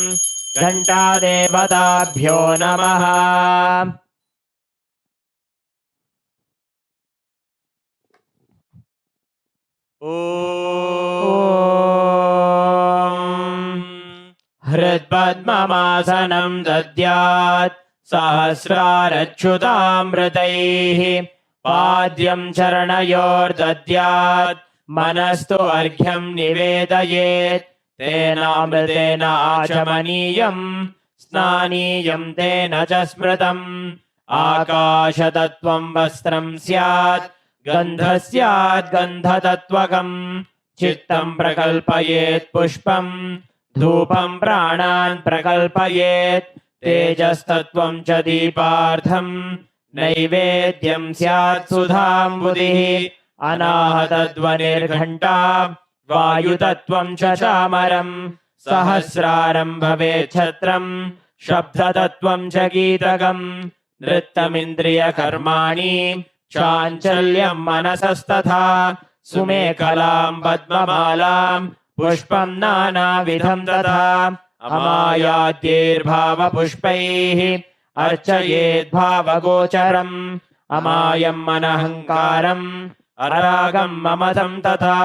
घण्टादेवताभ्यो नमः। हृत्पद्ममासनं दद्यात् सहस्रारच्युतामृतैः पाद्यं चरणयोर्दद्यात् मनस्तु अर्घ्यं निवेदयेत् तेनामृतेन आचमनीयं स्नानीयं तेन च स्मृतम् आकाशतत्त्वं वस्त्रं स्यात् गन्धः स्यात् गन्धतत्त्वकम् चित्तं प्रकल्पयेत् पुष्पम् धूपं प्राणान् प्रकल्पयेत् तेजस्तत्त्वं च दीपार्थं नैवेद्यं स्यात् सुधाम्बुधिः अनाहतध्वनिर्घण्टा वायुतत्त्वं च चामरं सहस्रारं भवेत् छत्रं शब्दतत्त्वं च गीतकं नृत्तमिन्द्रियकर्माणि चाञ्चल्यं मनसस्तथा सुमेखलां पद्ममालां पुष्पं नानाविधं तथा अमायाद्यैर्भावपुष्पैः अर्चयेद् भावगोचरम् अमायम् अनहङ्कारम् अरागम् ममतं तथा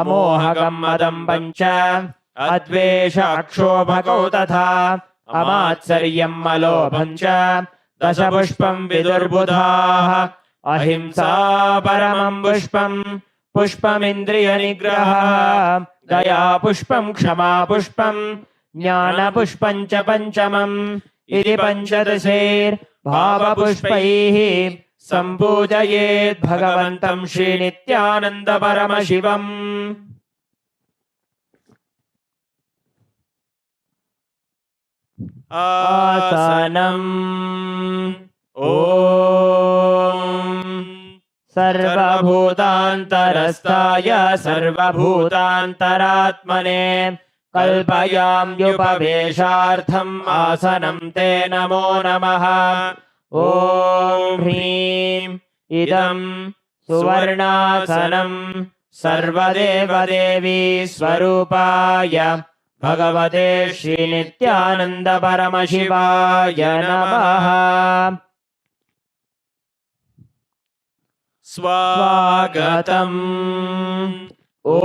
अमोहकम् मदं पञ्च अद्वेष अक्षोभकौ तथा अमात्सर्यम् अलोभं च दशपुष्पं विदुर्बुधाः अहिंसा परमं पुष्पं पुष्पमिन्द्रियनिग्रहः दया पुष्पं क्षमा पुष्पं ज्ञानपुष्पं च पञ्चमम् इति पञ्चदशैर्भावपुष्पैः सम्पूजयेत् भगवन्तं श्रीनित्यानन्द परमशिवम्। आसनम् ॐ सर्वभूतान्तरस्थाय सर्वभूतान्तरात्मने कल्पयाम्युपवेशार्थम् आसनं ते नमो नमः ॐ ह्रीं इदं सुवर्णासनं सर्वदेवदेवी स्वरूपाय भगवते श्रीनित्यानन्द परमशिवाय नमः स्वागतम् ॐ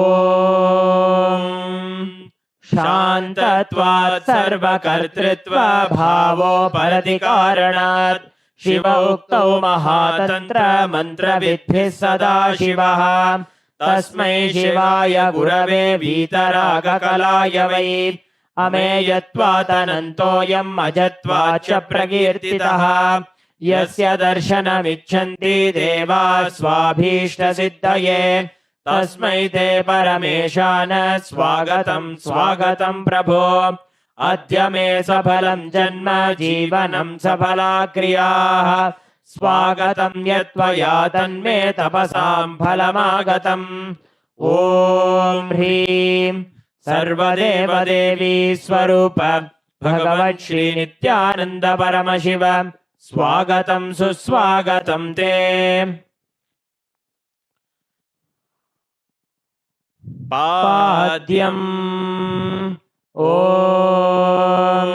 शान्तत्वात् सर्वकर्तृत्वभावोपरतिकारणात् शिव उक्तौ महातन्त्रमन्त्रविद्भिः सदा शिवः तस्मै शिवाय गुरवे वीतरागकलाय वै अमेयत्वादनन्तोऽयम् अजत्वाच्च प्रकीर्तितः यस्य दर्शनमिच्छन्ति देवाः स्वाभीष्टसिद्धये तस्मै ते परमेशान स्वागतं स्वागतं प्रभो अद्य मे सफलं जन्म जीवनं सफला क्रियाः स्वागतं यत्त्वया तन्मे तपसां फलमागतम् ॐ ह्रीं सर्वदेवदेवी स्वरूप भगवत् श्रीनित्यानन्द परमशिव स्वागतं सुस्वागतं ते पाद्यम् ॐ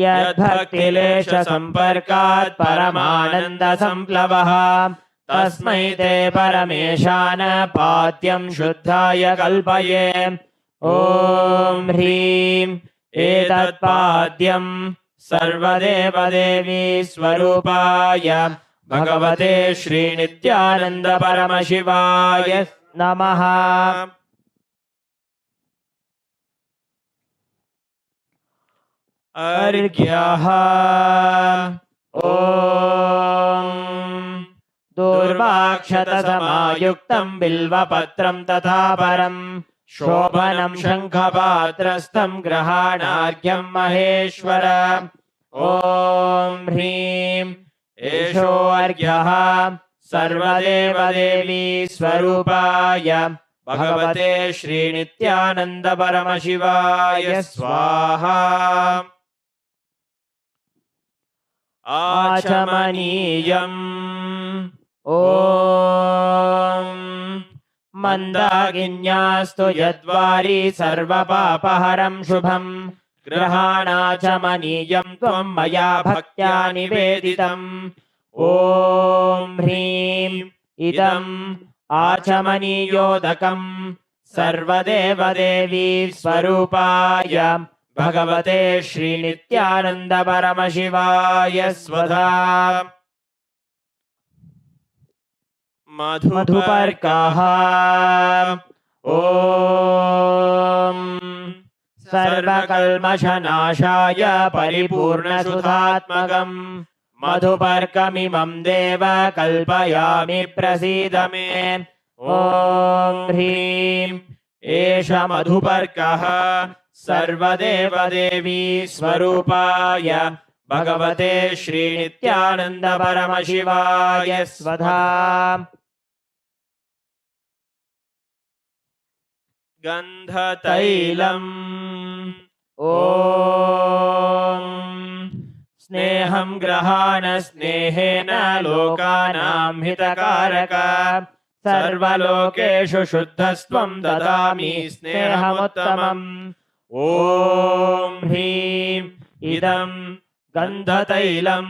यद्भक्तिलेशसम्पर्कात् परमानन्दसम्प्लवः तस्मै ते परमेशान पाद्यं शुद्धाय कल्पये ॐ ह्रीं एतत्पाद्यं सर्वदेवदेवी स्वरूपाय भगवते श्रीनित्यानन्द परमशिवाय नमः अर्घ्यः ॐ दूर्वाक्षतसमायुक्तं बिल्वपत्रं तथा परं शोभनं शङ्खपात्रस्थं ग्रहाणार्घ्यं महेश्वर ॐ ह्रीं एषोऽर्घ्यः सर्वदेवदेवी स्वरूपाय भगवते श्रीनित्यानन्द परमशिवाय स्वाहा आचमनीयम् ॐ मन्दाकिन्यास्तु यद्वारी सर्वपापहरं शुभं ग्रहाणाचमनीयं त्वं मया भक्त्या निवेदितम् ॐ ह्रीं इदम् आचमनीयोदकम् सर्वदेवदेवी स्वरूपाय भगवते श्रीनित्यानन्द परमशिवाय स्वधा मधुपर्कः ॐ सर्वकल्मषनाशाय परिपूर्णसुधात्मकम् मधुपर्कमिमं देव कल्पयामि प्रसीद मे ॐ ह्रीं एष मधुपर्कः सर्वदेवदेवी स्वरूपाय भगवते श्रीनित्यानन्द परमशिवाय स्वधा गन्धतैलम् ॐ स्नेहं ग्रहाण स्नेहेन लोकानां हितकारक सर्वलोकेषु शुद्धस्त्वं ददामि स्नेहमुत्तमम् ॐ ह्रीं इदं गन्धतैलं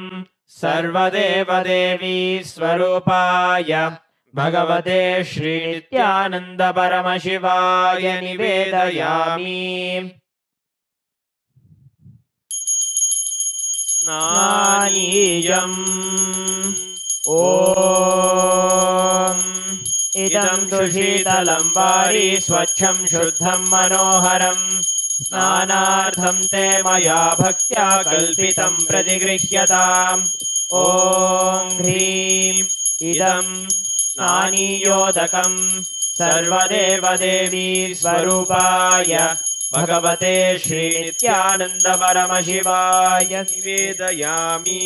सर्वदेवदेवी स्वरूपाय भगवते श्रीनित्यानन्द परमशिवाय निवेदयामि स्नानीयम् ॐ इदं तु शीतलं वारी स्वच्छं शुद्धं मनोहरम् स्नानार्थं ते मया भक्त्या कल्पितं प्रतिगृह्यताम् ॐ ह्रीं इदं स्नानीयोदकं सर्वदेवदेवी स्वरूपाय भगवते श्रीनित्यानन्द परमशिवाय निवेदयामि।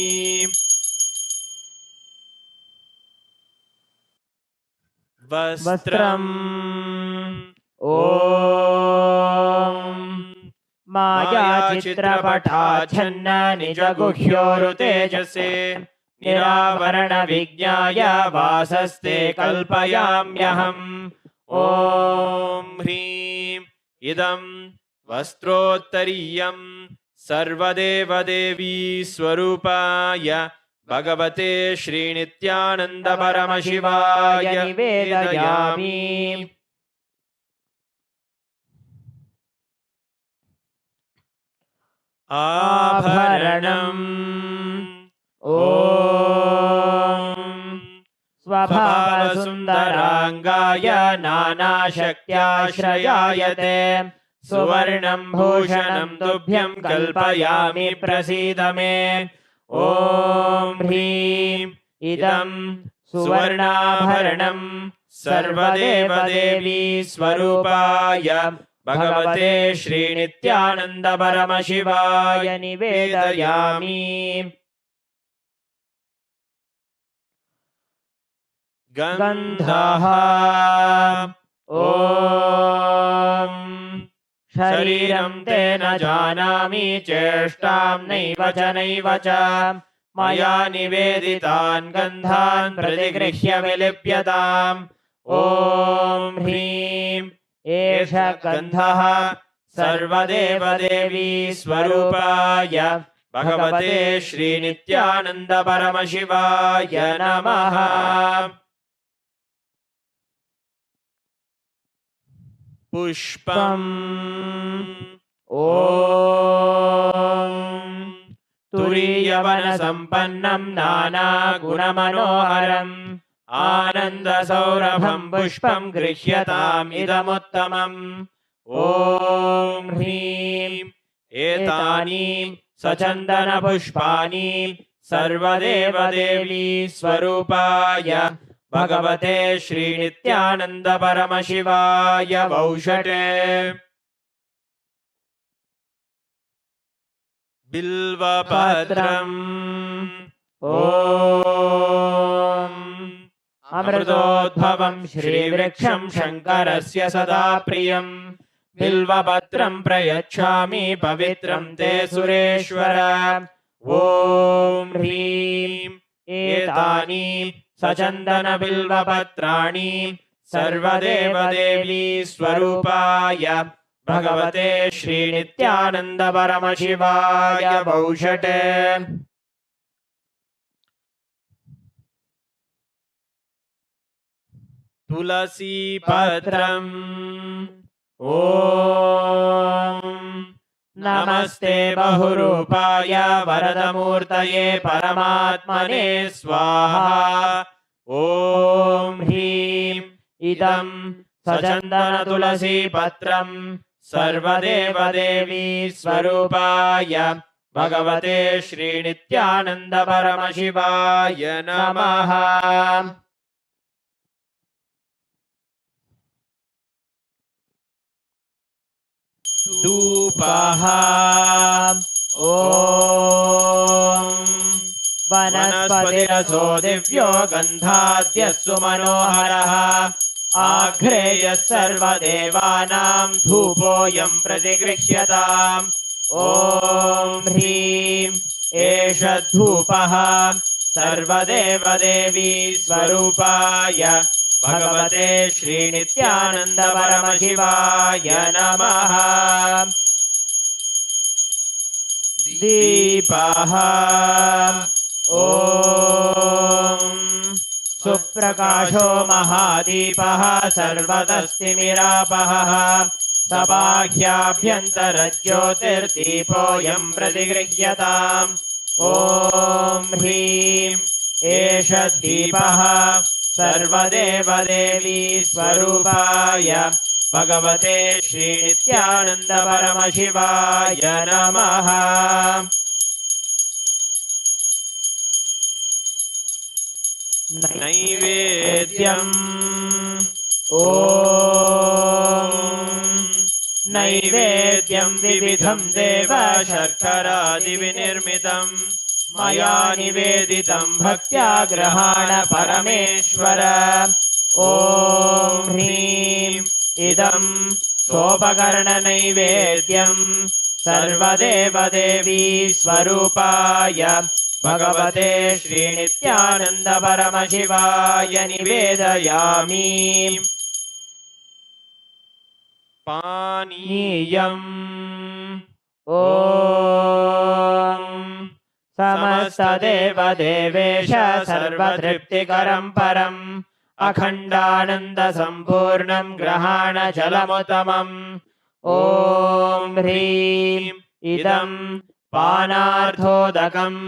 वस्त्रम् ॐ मायाचित्रपटाच्छन्न निजगुह्योरुतेजसे निरावरणविज्ञाय वासस्ते कल्पयाम्यहम्। ॐ ह्रीं इदं वस्त्रोत्तरीयं सर्वदेवदेवी स्वरूपाय भगवते श्रीनित्यानन्द परमशिवाय निवेदयामि। आभरणम् ॐ स्वभावसुन्दराङ्गाय नानाशक्त्याश्रयायते सुवर्णं भूषणं तुभ्यं कल्पयामि प्रसीद मे। ॐ ह्रीं इदं सुवर्णाभरणं सर्वदेवदेवी स्वरूपाय भगवते श्रीनित्यानन्द परमशिवाय निवेदयामि। गन्धः ॐ शरीरं ते न जानामि चेष्टां नैव च मया निवेदितान् गन्धान् प्रतिगृह्य विलिप्यताम्। ॐ ह्रीं एष गन्धः सर्वदेवदेवी स्वरूपाय भगवते श्रीनित्यानन्द परमशिवाय नमः। पुष्पम् ॐ तुरीयवनसम्पन्नं नानागुणमनोहरम् आनन्दसौरभं पुष्पं गृह्यताम् इदमुत्तमम्। ॐ ह्रीं एतानि सचन्दनपुष्पाणि सर्वदेवदेवी स्वरूपाय भगवते श्रीनित्यानन्द परमशिवाय वौषटे। बिल्वपत्रम् ॐ अमृतोद्भवं श्रीवृक्षं शङ्करस्य सदा प्रियं बिल्वपत्रं प्रयच्छामि पवित्रं ते सुरेश्वर। ॐ ह्रीं एतानि सचन्दनबिल्वपत्राणि सर्वदेवदेवी स्वरूपाय भगवते श्रीनित्यानन्द परमशिवाय वौषटे। तुलसीपत्रम् ॐ नमस्ते बहुरूपाय वरदमूर्तये परमात्मने स्वाहा। ॐ ह्रीं इदं सचन्दनतुलसीपत्रं सर्वदेवदेवी स्वरूपाय भगवते श्रीनित्यानन्द परमशिवाय नमः। धूपः ॐ वनस्पतिरसो दिव्यो गन्धाद्यः सुमनोहरः आघ्रेयः सर्वदेवानां धूपोऽयं प्रतिगृह्यताम्। ॐ ह्रीं एष धूपः सर्वदेवदेवी स्वरूपाय भगवते श्रीनित्यानन्द परमशिवाय नमः। दीपः ॐ सुप्रकाशो महादीपः सर्वतस्तिमिरापहः सबाह्याभ्यन्तरज्योतिर्दीपोऽयं प्रतिगृह्यताम्। ॐ ह्रीं एष दीपः सर्वदेवदेवी स्वरूपाय भगवते श्रीनित्यानन्द परमशिवाय नमः। नैवेद्यम् ॐ नैवेद्यं विविधं देव शर्करादिविनिर्मितं मया निवेदितं भक्त्या गृहाण परमेश्वर। ॐ ह्रीं इदं सोपकरणनैवेद्यं सर्वदेवदेवी स्वरूपाय भगवते श्रीनित्यानन्द परमशिवाय निवेदयामि। पानीयम् ॐ समस्तदेवदेवेश सर्वतृप्तिकरं परम् अखण्डानन्दसम्पूर्णं ग्रहाणजलमुत्तमम्। ॐ ह्रीं इदं पानार्थोदकम्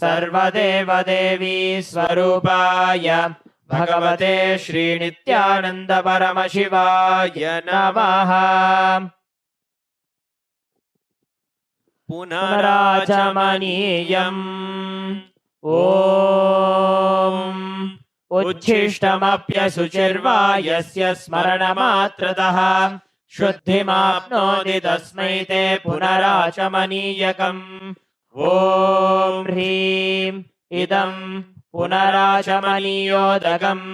सर्वदेवदेवी स्वरूपाय भगवते श्रीनित्यानन्द परमशिवाय नमः। पुनराचमनीयम् ॐ उच्छिष्टमप्यशुचिर्वा यस्य स्मरणमात्रतः शुद्धिमाप्नोति तस्मै ते पुनराचमनीयकम्। ॐ ह्रीं इदं पुनराचमनीयोदकम्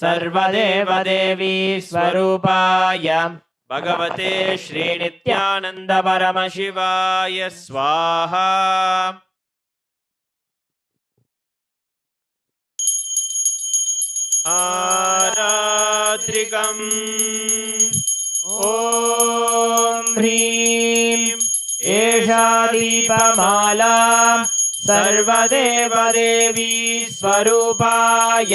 सर्वदेवदेवी स्वरूपाय भगवते श्रीनित्यानन्द परमशिवाय स्वाहा। आरात्रिकम् ॐ ह्रीं एषा दीपमाला सर्वदेवदेवी स्वरूपाय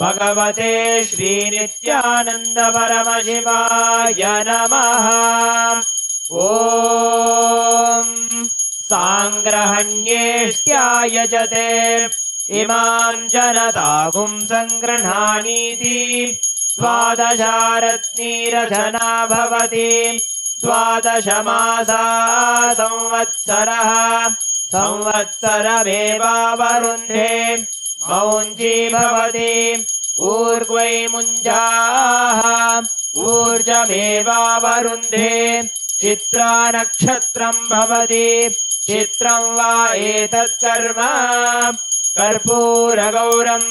भगवते श्रीनित्यानन्द परमशिवाय नमः। ॐ साङ्ग्रहण्येष्ट्यायजते इमां जनतागुं सङ्गृह्णानीति द्वादशारत्नीरचना भवति। द्वादशमासा संवत्सरः संवत्सरमेवावरुन्धे मौञ्जी भवति। ऊर्ध्वै मुञ्जाः ऊर्जमेवावरुन्धे चित्रा नक्षत्रं भवति। चित्रं वा एतत् कर्म कर्पूरगौरं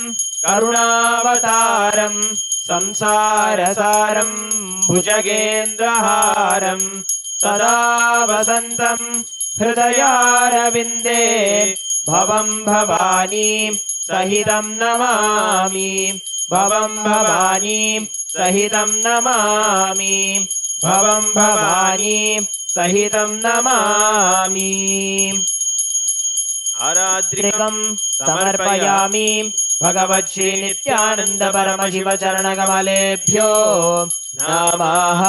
करुणावतारं संसारसारं भुजगेन्द्रहारं सदा वसन्तं हृदयारविन्दे भवं भवानी सहितं नमामि। भवं भवानी सहितं नमामि। भवं भवानी सहितं नमामि। आरात्रिकं समर्पयामि भगवत् श्री नित्यानंद परमशिव चरणकमलेभ्यो नमः।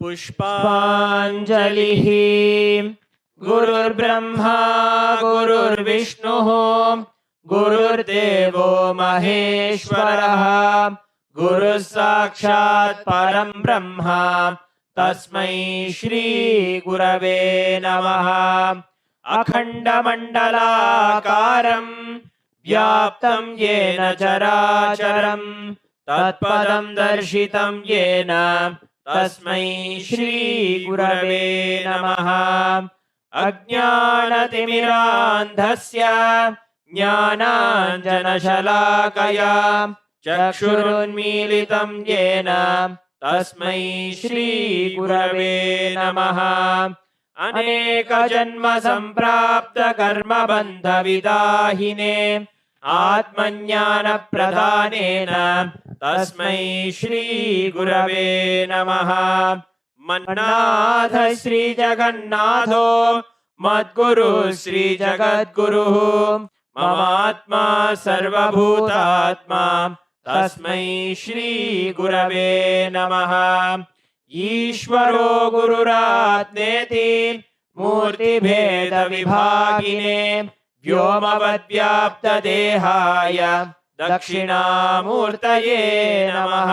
पुष्पाञ्जलिः। गुरुर्ब्रह्मा गुरुर्विष्णुः गुरुर्देवो महेश्वरः गुरुः साक्षात् परं ब्रह्म तस्मै श्री गुरवे नमः। अखण्डमण्डलाकारं व्याप्तं येन चराचरं तत्पदं दर्शितं येन तस्मै श्री गुरवे नमः। अज्ञानतिमिरान्धस्य ज्ञानाञ्जनशलाकया चक्षुरुन्मीलितं येन तस्मै श्री गुरवे नमः। अनेकजन्म सम्प्राप्त कर्मबन्धविदाहिने आत्मज्ञानप्रदानेन तस्मै श्री गुरवे नमः। मन्नाथ श्री जगन्नाथो मद्गुरु श्री जगद्गुरुः ममात्मा सर्वभूतात्मा तस्मै श्री गुरवे नमः। ईश्वरो गुरुरात्मेति मूर्तिभेदविभागिने व्योमवद्व्याप्तदेहाय दक्षिणामूर्तये नमः।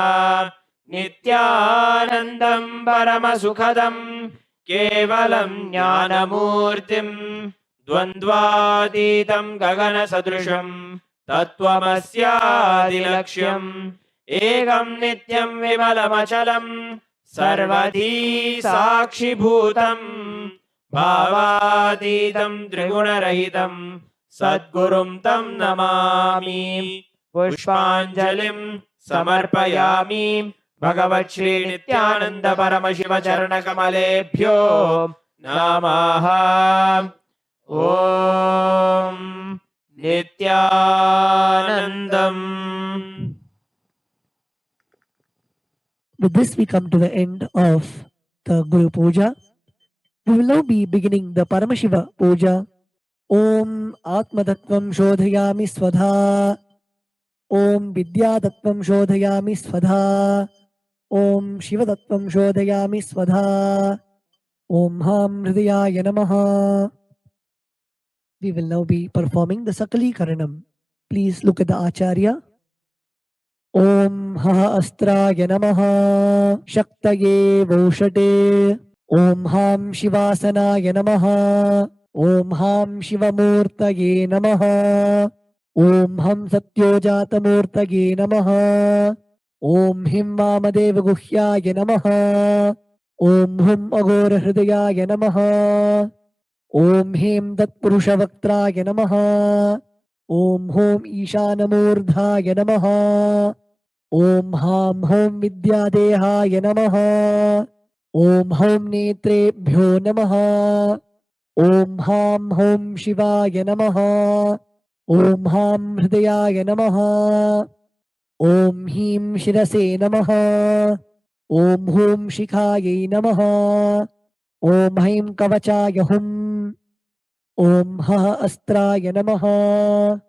नित्यानन्दं परमसुखदं केवलं ज्ञानमूर्तिं द्वन्द्वातीतं गगनसदृशं तत्त्वमस्यादिलक्ष्यं एकं नित्यं विमलमचलं सर्वधी साक्षिभूतं भावातीतं त्रिगुणरहितं सद्गुरुं तं नमामि पुष्पाञ्जलिं समर्पयामि भगवत् श्री नित्यानंद परमशिव चरण कमलेभ्यो नमः। ओम Nityanandam. With this, we come to the end of the Guru Puja. We will now be beginning the Paramashiva Puja. Om Atmatattvam Shodhayami Swadha. Om Vidyatattvam Shodhayami Swadha. Om Shivatattvam Shodhayami Swadha. Om Ham Hridayaya Namaha. We will now be performing the Sakali Karanam. Please look at the Acharya. Om Ha Astraya Namaha Shaktaye Voshate. Om Ham Shivasanaya Namaha. Om Ham Shivamurtaye Namaha. Om Ham Satyojatamurtaye Namaha. Om Him Vamadeva Guhyaya Namaha. Om Hum Agora Hridayaya Namaha. Om Him Tatpurushavaktraya Namaha. Om Hom Ishanamurdhaya Namaha. Om Ham Hom Vidyadehaya Namaha. Om Hom Netrebhyo Namaha. Om Ham Hom Shivaya Namaha. Om Ham Hridayaya Namaha. Om Him Shirase Namaha. Om Hum Shikhaye Namaha. Om Haim Kavachaya Hum. Om Ha Astraya Namaha.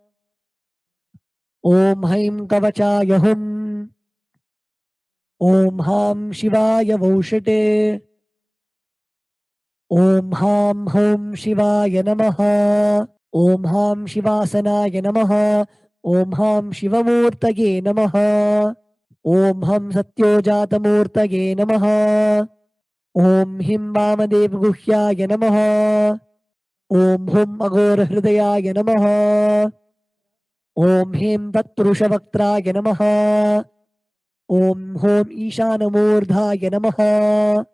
Om Haim Kavachaya Hum. Om Ham Shivaya Voshate. Om Ham Hum Shivaya Namaha. Om Ham Shivasanaya Namaha. Om Ham Shivamurtaye Namaha. Om Ham Satyojatamurtaye Namaha. Om Him Vamadev Guhyaya Namaha. Om Hum Agora Hridayaya Namaha. Om Him Tatpurushavaktraya Namaha. Om Hom Ishanamurdhaya Namaha.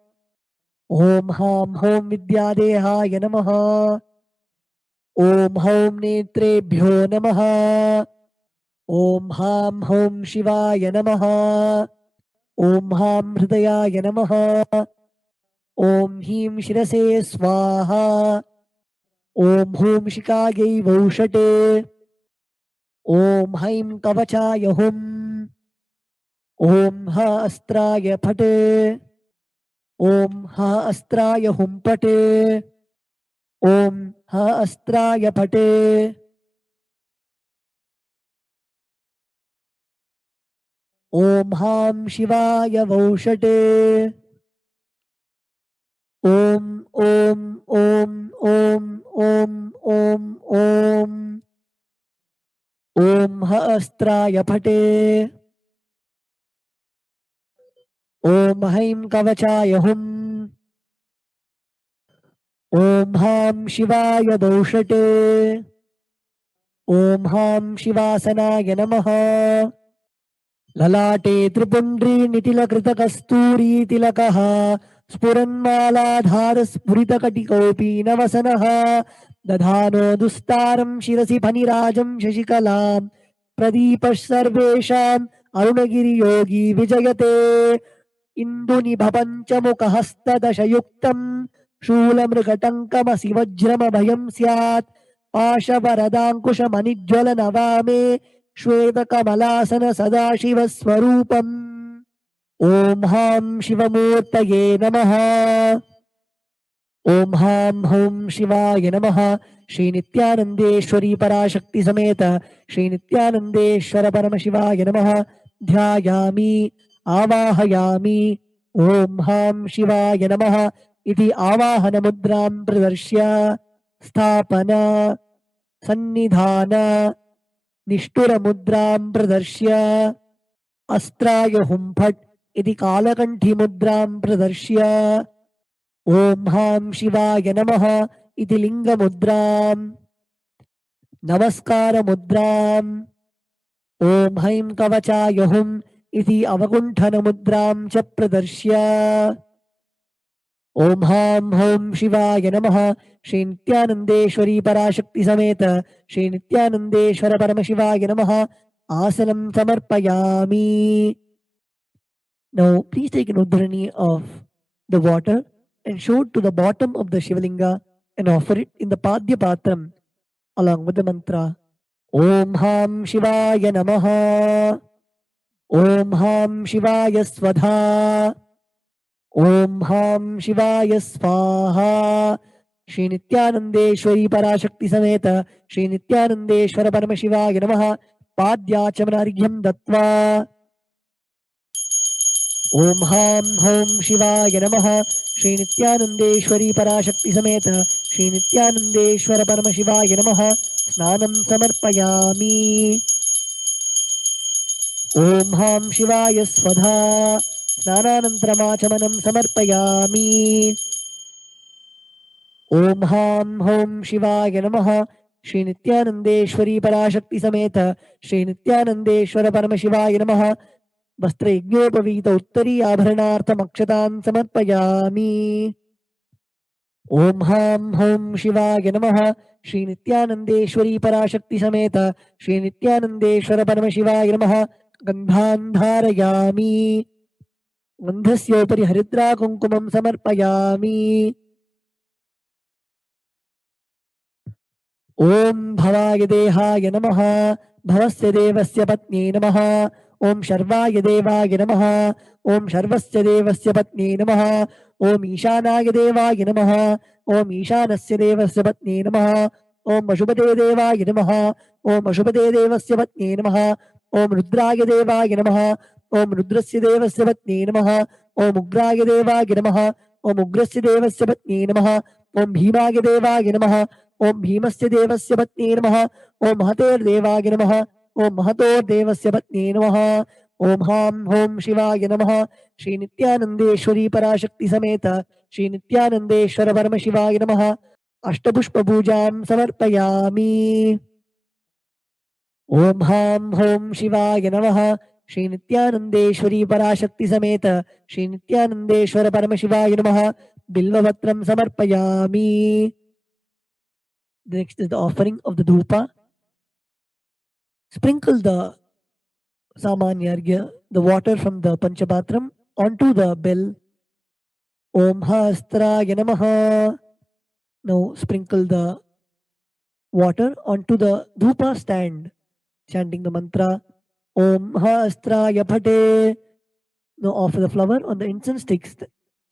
Om Ham Hom Vidyadehaya Namaha. Om Hom Netrebhyo Namaha. Om Ham Hom Shivaya Namaha. Om Ham Hridayaya Namaha. Om Him Shirase Swaha. Om Hum Shikayai Voshate. Om Haim Kavachaya Hum. Om Ha Astraya Phate. Om Ha Astraya Hum Pate. Om Ha Astraya Phate. Om Ham Shivaya Voshate. Om Om Om Om Om Om Om. Om Ha Astraya Phate. Om Haim Kavachaya Hum. Om Ham Shivaya Doshate. Om Ham Shivasanaya Namaha. Lalate Tripundri Nitila Krita Kasturi Tilakaha. Spuranmaladhara Spuritakatikaupi Navasanaha. Dadhano Dustaram Shirasi Panirajam Shashikalam. Pradipash Sarvesham Arunagiri Yogi Vijayate. Induni Bhapanchamuka Hasta Dashayuktam. Shulamrikatankamasi Vajrama Bhayam Syat. Pashavaradankusha Manijwala Navame. Shweta Kamalasana Sadashiva Swarupam. Om Ham Shivamurtaye Namaha. Om Ham Hum Shivaya Namaha. Shri Nithyanandeshwari Parashakti Sameta Shri Nithyanandeshwara Paramashivaya Namaha. Dhyayami Avahayami. Om Ham Shivaya Namaha. Iti Avahana Mudram Pradarshya. Sthapana Sannidhana Nishtura Mudram Pradarshya. Astraya Humphat Iti Kalakanthi Mudram Pradarshya. Om Ham Shivaya Namaha. Iti Linga Mudram. Namaskara Mudram. Om Haim Kavachaya Hum. इति अवकुण्ठनमुद्रां च प्रदर्श्य ॐ हां हौं शिवाय नमः श्री नित्यानन्देश्वरी पराशक्ति समेत श्री नित्यानन्देश्वर परमशिवाय नमः आसनं समर्पयामि. Now please take an udhrani of the water and show it to the bottom of the Shivalinga and offer it in the Padya Patram along with the mantra Om Ham Shivaya Namaha Om Ham Shivaya Svadha Om Ham Shivaya Svaha. Shri Nithyanandeshwari Parashakti Sameta Shri Nithyanandeshwara Paramashivaya Namaha Padyachamaryam Dattva Om Ham Hom Shivaya Namaha Shri Nithyanandeshwari Parashakti Sameta Shri Nithyanandeshwara Paramashivaya Namaha Snanam Samarpayami. Om Ham Shivaya Svadha Snananantramachamanan Samarpayami. Om Ham Hom Shivaya Namaha Shri Nithyanandeshwari Parashakti Sameta Shri Nithyanandeshwara Paramashivaya Namaha वस्त्रयज्ञोपवीत उत्तरी आभरणार्थमक्षतान् समर्पयामि. ॐ हां हौं शिवाय नमः श्री नित्यानन्देश्वरी पराशक्ति समेत श्री नित्यानन्देश्वर परमशिवाय नमः. गन्धान् धारयामि. गन्धस्योपरि हरिद्रा कुङ्कुमं समर्पयामि. ॐ भवाय देहाय नमः भवस्य देवस्य पत्न्यै नमः. ॐ शर्वाय देवाय नमः. ॐ शर्वस्य देवस्य पत्न्यै नमः. ॐ ईशानाय देवाय नमः. ॐ ईशानस्य देवस्य पत्न्यै नमः. ॐ अशुभदे देवाय नमः. ॐ अशुभदे देवस्य पत्न्यै नमः. ॐ रुद्राय देवाय नमः. ॐ रुद्रस्य देवस्य पत्न्यै नमः. ॐ उग्राय देवाय नमः. ॐ उग्रस्य देवस्य पत्न्यै नमः. ॐ भीमाय देवाय नमः. ॐ भीमस्य देवस्य पत्न्यै नमः. ॐ महतेर्देवाय नमः. ॐ महतोर्देवस्य पत्न्यै नमः. ॐ हां हौं शिवाय नमः श्री नित्यानन्देश्वरी पराशक्ति समेत श्री नित्यानन्देश्वर परमशिवाय नमः. अष्टपुष्पपूजां समर्पयामि. ॐ हां हौं शिवाय नमः श्री नित्यानन्देश्वरी पराशक्ति समेत श्री नित्यानन्देश्वर परमशिवाय नमः. बिल्वपत्रं समर्पयामि. Next is the offering of the dhupa. Sprinkle the samanyargya, the water from the panchapatram, onto the bell. Om Hastraya Namaha. Now sprinkle the water onto the dhupa stand, chanting the mantra Om Hastraya Phate. Now offer the flower on the incense sticks,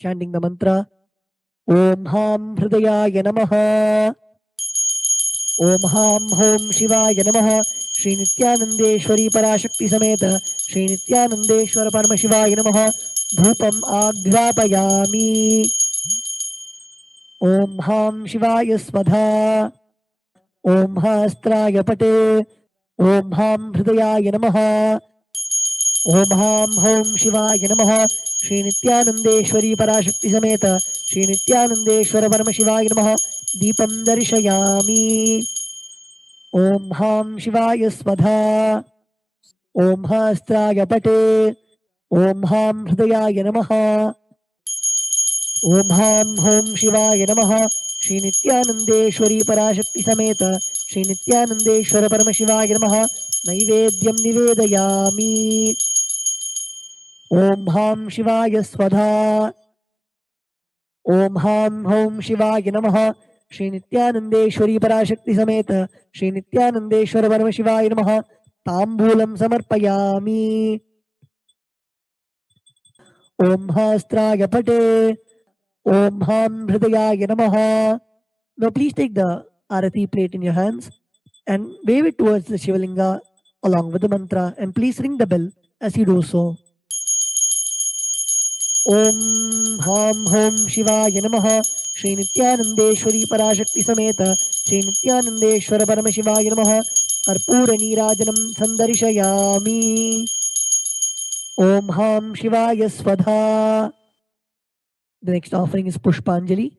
chanting the mantra Om Ham Hridayaya Namaha. Om Ham Hom Shivaya Namaha Shri Nithyanandeshwari Parashakti Sameta Shri Nithyanandeshwara Paramashivaya Namaha. Dhupam Aghrapayami. Om Ham Shivaya Svadha. Om Hastraya Pate. Om Ham Hridayaya Namaha. Om Ham Hom Shivaya Namaha Shri Nithyanandeshwari Parashakti Sameta Shri Nithyanandeshwara Paramashivaya Namaha. Deepam Darshayami. Om Ham Shivaya Svadha. Om Hastraya Pate. Om Ham Hridayaya Namaha. Om Ham Hom Shivaya Namaha Shri Nithyanandeshwari Parashakti Sameta Shri Nithyanandeshwara Paramashivaya Namaha. Naivedyam Nivedayami. Om Ham Shivaya Svadha. Om Ham Hom Shivaya Namaha Shri Nithyanandeshwari Parashakti Sameta Shri Nithyanandeshwara Paramashivaya Namaha. Tambulam Samarpayami. Om Hastraya Pate. Om Ham Hridayaya Namaha. Now please take the arati plate in your hands and wave it towards the Shivalinga along with the mantra, and please ring the bell as you do so. Om Ham Hom Shivaya Namaha Shri Nithyanandeshwari Parashakti Sameta Shri Nithyanandeshwara Paramashivaya Namaha. Karpura Neerajanam Sandarshayami. Om Ham Shivaya Svadha. The next offering is Pushpanjali.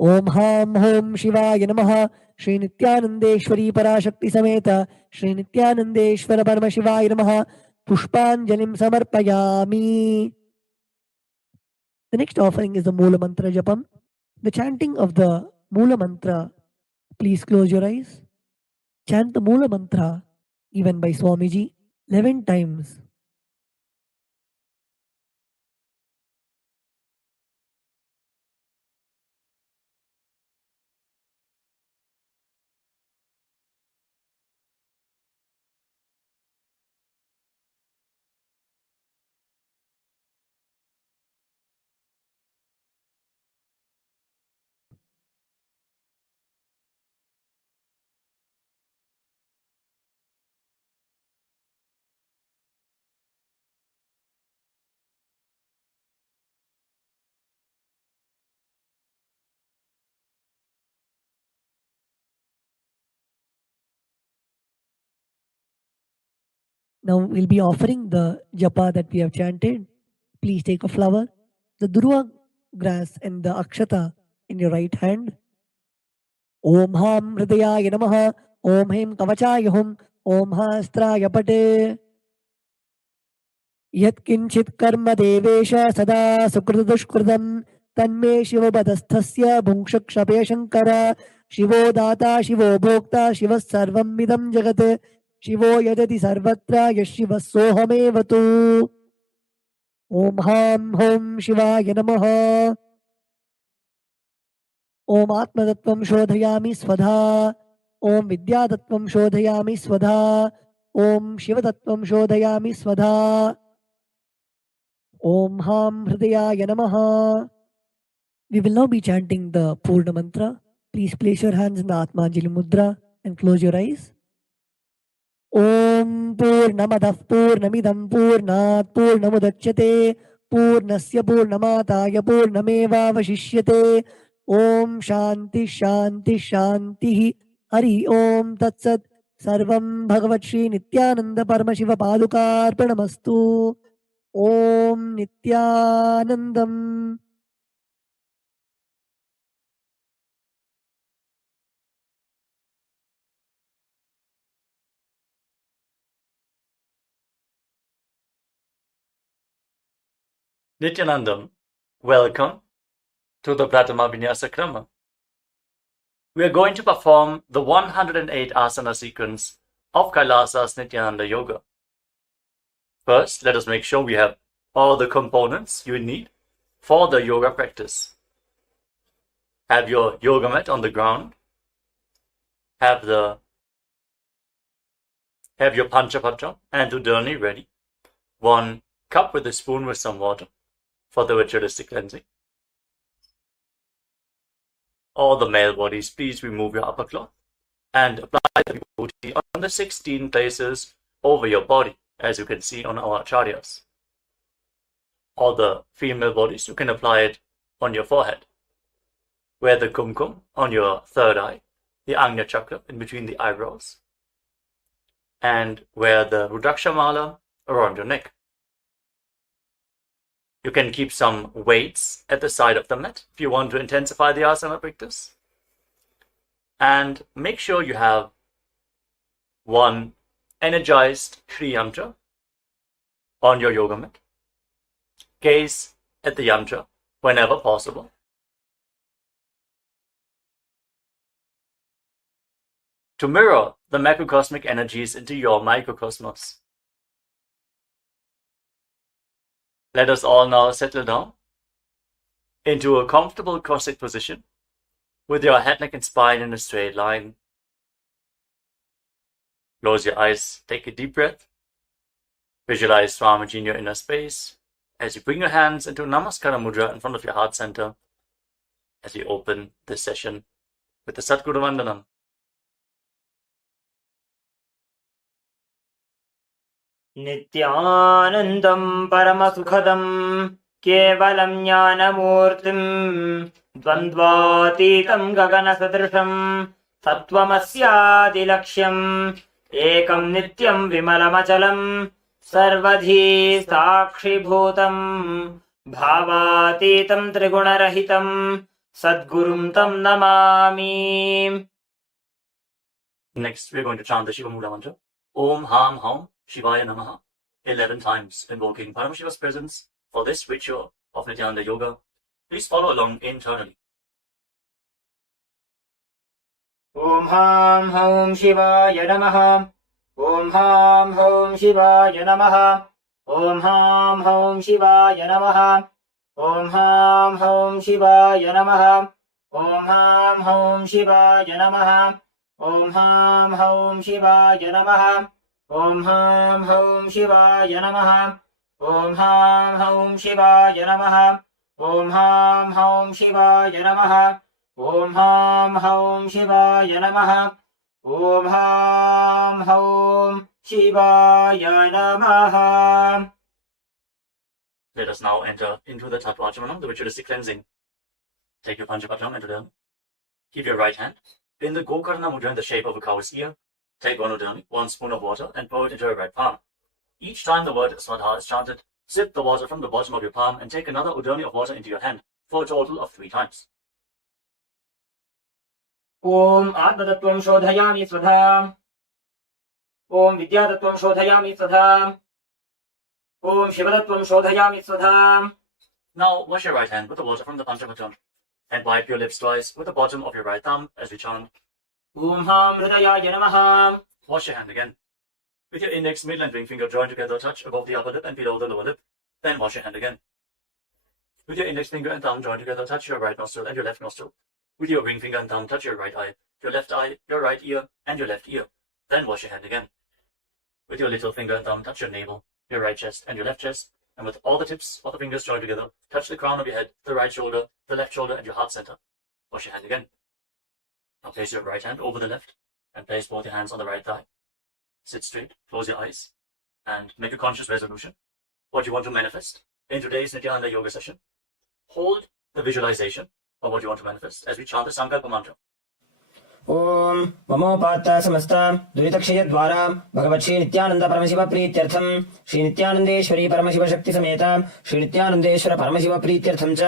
ओम हां home शिवाय नमः श्री नित्यानंदेश्वरी पराशक्ति समेत श्री नित्यानंदेश्वर परमशिवाय नमः पुष्पांजलिं समर्पयामि. The next offering is the Moola Mantra Japam. The chanting of the Moola Mantra. Please close your eyes. Chant the Moola Mantra given by Swamiji 11 times. Now we'll be offering the japa that we have chanted. Please take a flower, the durva grass and the akshata in your right hand. Om Ham Hridayaya Namaha. Om Hem Kavachaya Hum. Om Hastraya Pate. Yatkinchit karma devesha sada sukrudushkrudam तन्मे शिवपदस्थस्य भुङ्क्षक्षपे शङ्कर शिवो दाता शिवो भोक्ता शिवः सर्वमिदं जगत् शिवो यजति सर्वत्र यः शिवः सोऽहमेव तु. ॐ हां हों शिवाय नमः. ॐ आत्मतत्त्वं शोधयामि स्वधा. ॐ विद्यातत्त्वं शोधयामि स्वधा. ॐ शिवतत्त्वं शोधयामि स्वधा. ॐ हां हृदयाय नमः. We will now be chanting the Purna Mantra. Please place your hands in the Atmanjali Mudra and close your eyes. Om Purnamadah Purnamidam Purnat Purnamudachyate Purnasya Purnamataya Purnamevavashishyate. Om Shanti Shanti Shanti. Hari Om Tat Sat. Sarvam Bhagavat Shri Nithyananda Paramashiva Padukarpanamastu. Om Nithyanandam. Nithyanandam, welcome to the Prathama Vinyasa Krama. We are going to perform the 108 asana sequence of KAILASA's Nithyananda Yoga. First, let us make sure we have all the components you need for the yoga practice. Have your yoga mat on the ground. Have your Panchapatra and Udani ready. 1 cup with a spoon with some water for the ritualistic cleansing. All the male bodies, please remove your upper cloth and apply the vibhuti on the 16 places over your body, as you can see on our acharyas. All the female bodies, you can apply it on your forehead. Wear the kumkum on your third eye, the Ajna chakra in between the eyebrows, and wear the Rudraksha mala around your neck. You can keep some weights at the side of the mat if you want to intensify the asana practice. And make sure you have 1 energized Shri Yantra on your yoga mat. Gaze at the yantra whenever possible. To mirror the macrocosmic energies into your microcosmos. Let us all now settle down into a comfortable cross-legged position with your head, neck and spine in a straight line. Close your eyes, take a deep breath. Visualize Swamiji in your inner space as you bring your hands into Namaskara Mudra in front of your heart center as we open this session with the Satguru Vandanam. नित्यानन्दं परमसुखदं केवलं ज्ञानमूर्तिं द्वन्द्वातीतं गगनसदृशं तत्त्वमस्यादिलक्ष्यम् एकं नित्यं विमलमचलं सर्वधी साक्षिभूतं भावातीतं त्रिगुणरहितं Sadgurum tam namami. Next, we're going to chant the Shiva Mula mantra. Om Ham Haum Shivaya Namaha 11 times, invoking Paramashiva's presence for this ritual of Nithyananda Yoga. Please follow along internally. Om Ham Haum Shivaya Namaha. Om Ham Haum Shivaya Namaha. Om Ham Haum Shivaya Namaha. Om Ham Haum Shivaya Namaha. Om Ham Haum Shivaya Namaha. Om Ham Haum Shivaya Namaha. Om Ham Haum Shivaya Namaha. Om Ham Haum Shivaya Namaha. Om Ham Haum Shivaya Namaha. Om Ham Haum Shivaya Namaha. Om Ham Haum Shivaya Namaha. Let us now enter into the Tattvachamanam, the ritualistic cleansing. Take your Panchapatram and Udami. Keep your right hand in the Gokarna Mudra in the shape of a cow's ear. Take one Udami, 1 spoon of water, and pour it into your right palm. Each time the word Swadha is chanted, sip the water from the bottom of your palm and take another Udami of water into your hand for a total of 3 times. Om Atmatattvam Shodhayami Swadha. Om Vidyatattvam Shodhayami Swadha. Om Shivatattvam Shodhayami Swadha. Now wash your right hand with the water from the Panchapatram and wipe your lips twice with the bottom of your right thumb as we chant. Om Ham Hridayaya Namaha. Wash your hand again. With your index, middle and ring finger joined together, touch above the upper lip and below the lower lip. Then wash your hand again. With your index finger and thumb joined together, touch your right nostril and your left nostril. With your ring finger and thumb, touch your right eye, your right ear, and your left ear. Then wash your hand again. With your little finger and thumb, touch your navel, your right chest, and your left chest. And with all the tips of the fingers joined together, touch the crown of your head, the right shoulder, the left shoulder, and your heart center. Wash your hand again. Now place your right hand over the left and place both your hands on the right thigh. Sit straight, close your eyes, and make a conscious resolution. What you want to manifest in today's Nithyananda Yoga session. Hold the visualization of what you want to manifest as we chant the Sankalpa mantra. ॐ ममोपात्त समस्त दुरितक्षयद्वारा भगवत् श्री नित्यानंद परमशिव प्रीत्यर्थं श्री नित्यानंदेश्वरी परमशिव शक्ति समेत श्री नित्यानंदेश्वर परमशिव प्रीत्यर्थं च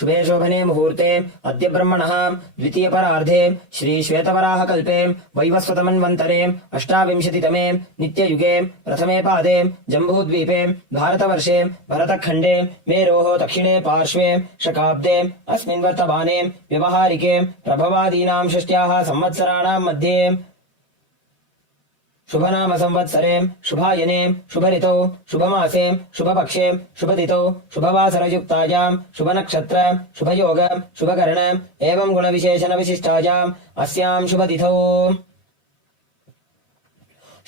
शुभे शोभने मुहूर्ते अद्य ब्रह्मणः द्वितीय परार्धे श्री श्वेतवराह कल्पे वैवस्वतमन्वन्तरे 28तमे नित्ययुगे प्रथमे पादे जम्बूद्वीपे भारतवर्षे भरतखण्डे मेरोः दक्षिणे पार्श्वे शकाब्दे अस्मिन् वर्तमाने व्यवहारिके प्रभवादीनां षष्ट्याः संवत्सराणां मध्ये शुभनाम संवत्सरे शुभायने शुभऋतौ शुभमासे शुभपक्षे शुभतिथौ शुभवासरयुक्तायां शुभनक्षत्र शुभयोग शुभकर्ण एवं गुणविशेषण विशिष्टायाम् अस्यां शुभतिथौ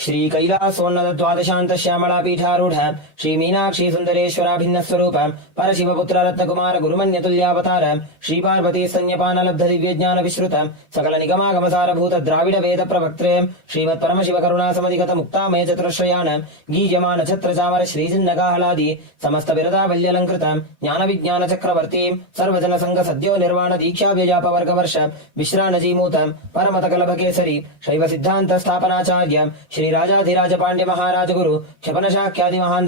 श्री कैलासोन्नत द्वादशांत श्यामला पीठारूढ़ श्री मीनाक्षी सुंदरेश्वरा भिन्न स्वरूप परशिवपुत्र रत्नकुमार गुरुमन्यतुल्यावतार श्री पार्वती स्तन्यपान लब्ध दिव्य ज्ञान विश्रुत सकल निगमागम सारभूत द्राविड वेद प्रवक्त्रे श्रीमत् परमशिव करुणा समधिगत मुक्तामय चतुरश्रयान गीयमान छत्र चामर श्री जिन्नकाहलादि समस्त बिरदावल्यलंकृत ज्ञान विज्ञान चक्रवर्ती सर्वजन संघ सद्यो निर्वाण दीक्षा व्यजाप वर्ग वर्ष विश्राणजीमूत परमत कलभ केसरी शैव सिद्धांत स्थापनाचार्य श्री राजाधिराज पांड्य महाराज गुरु क्षपन शाक्यादि महान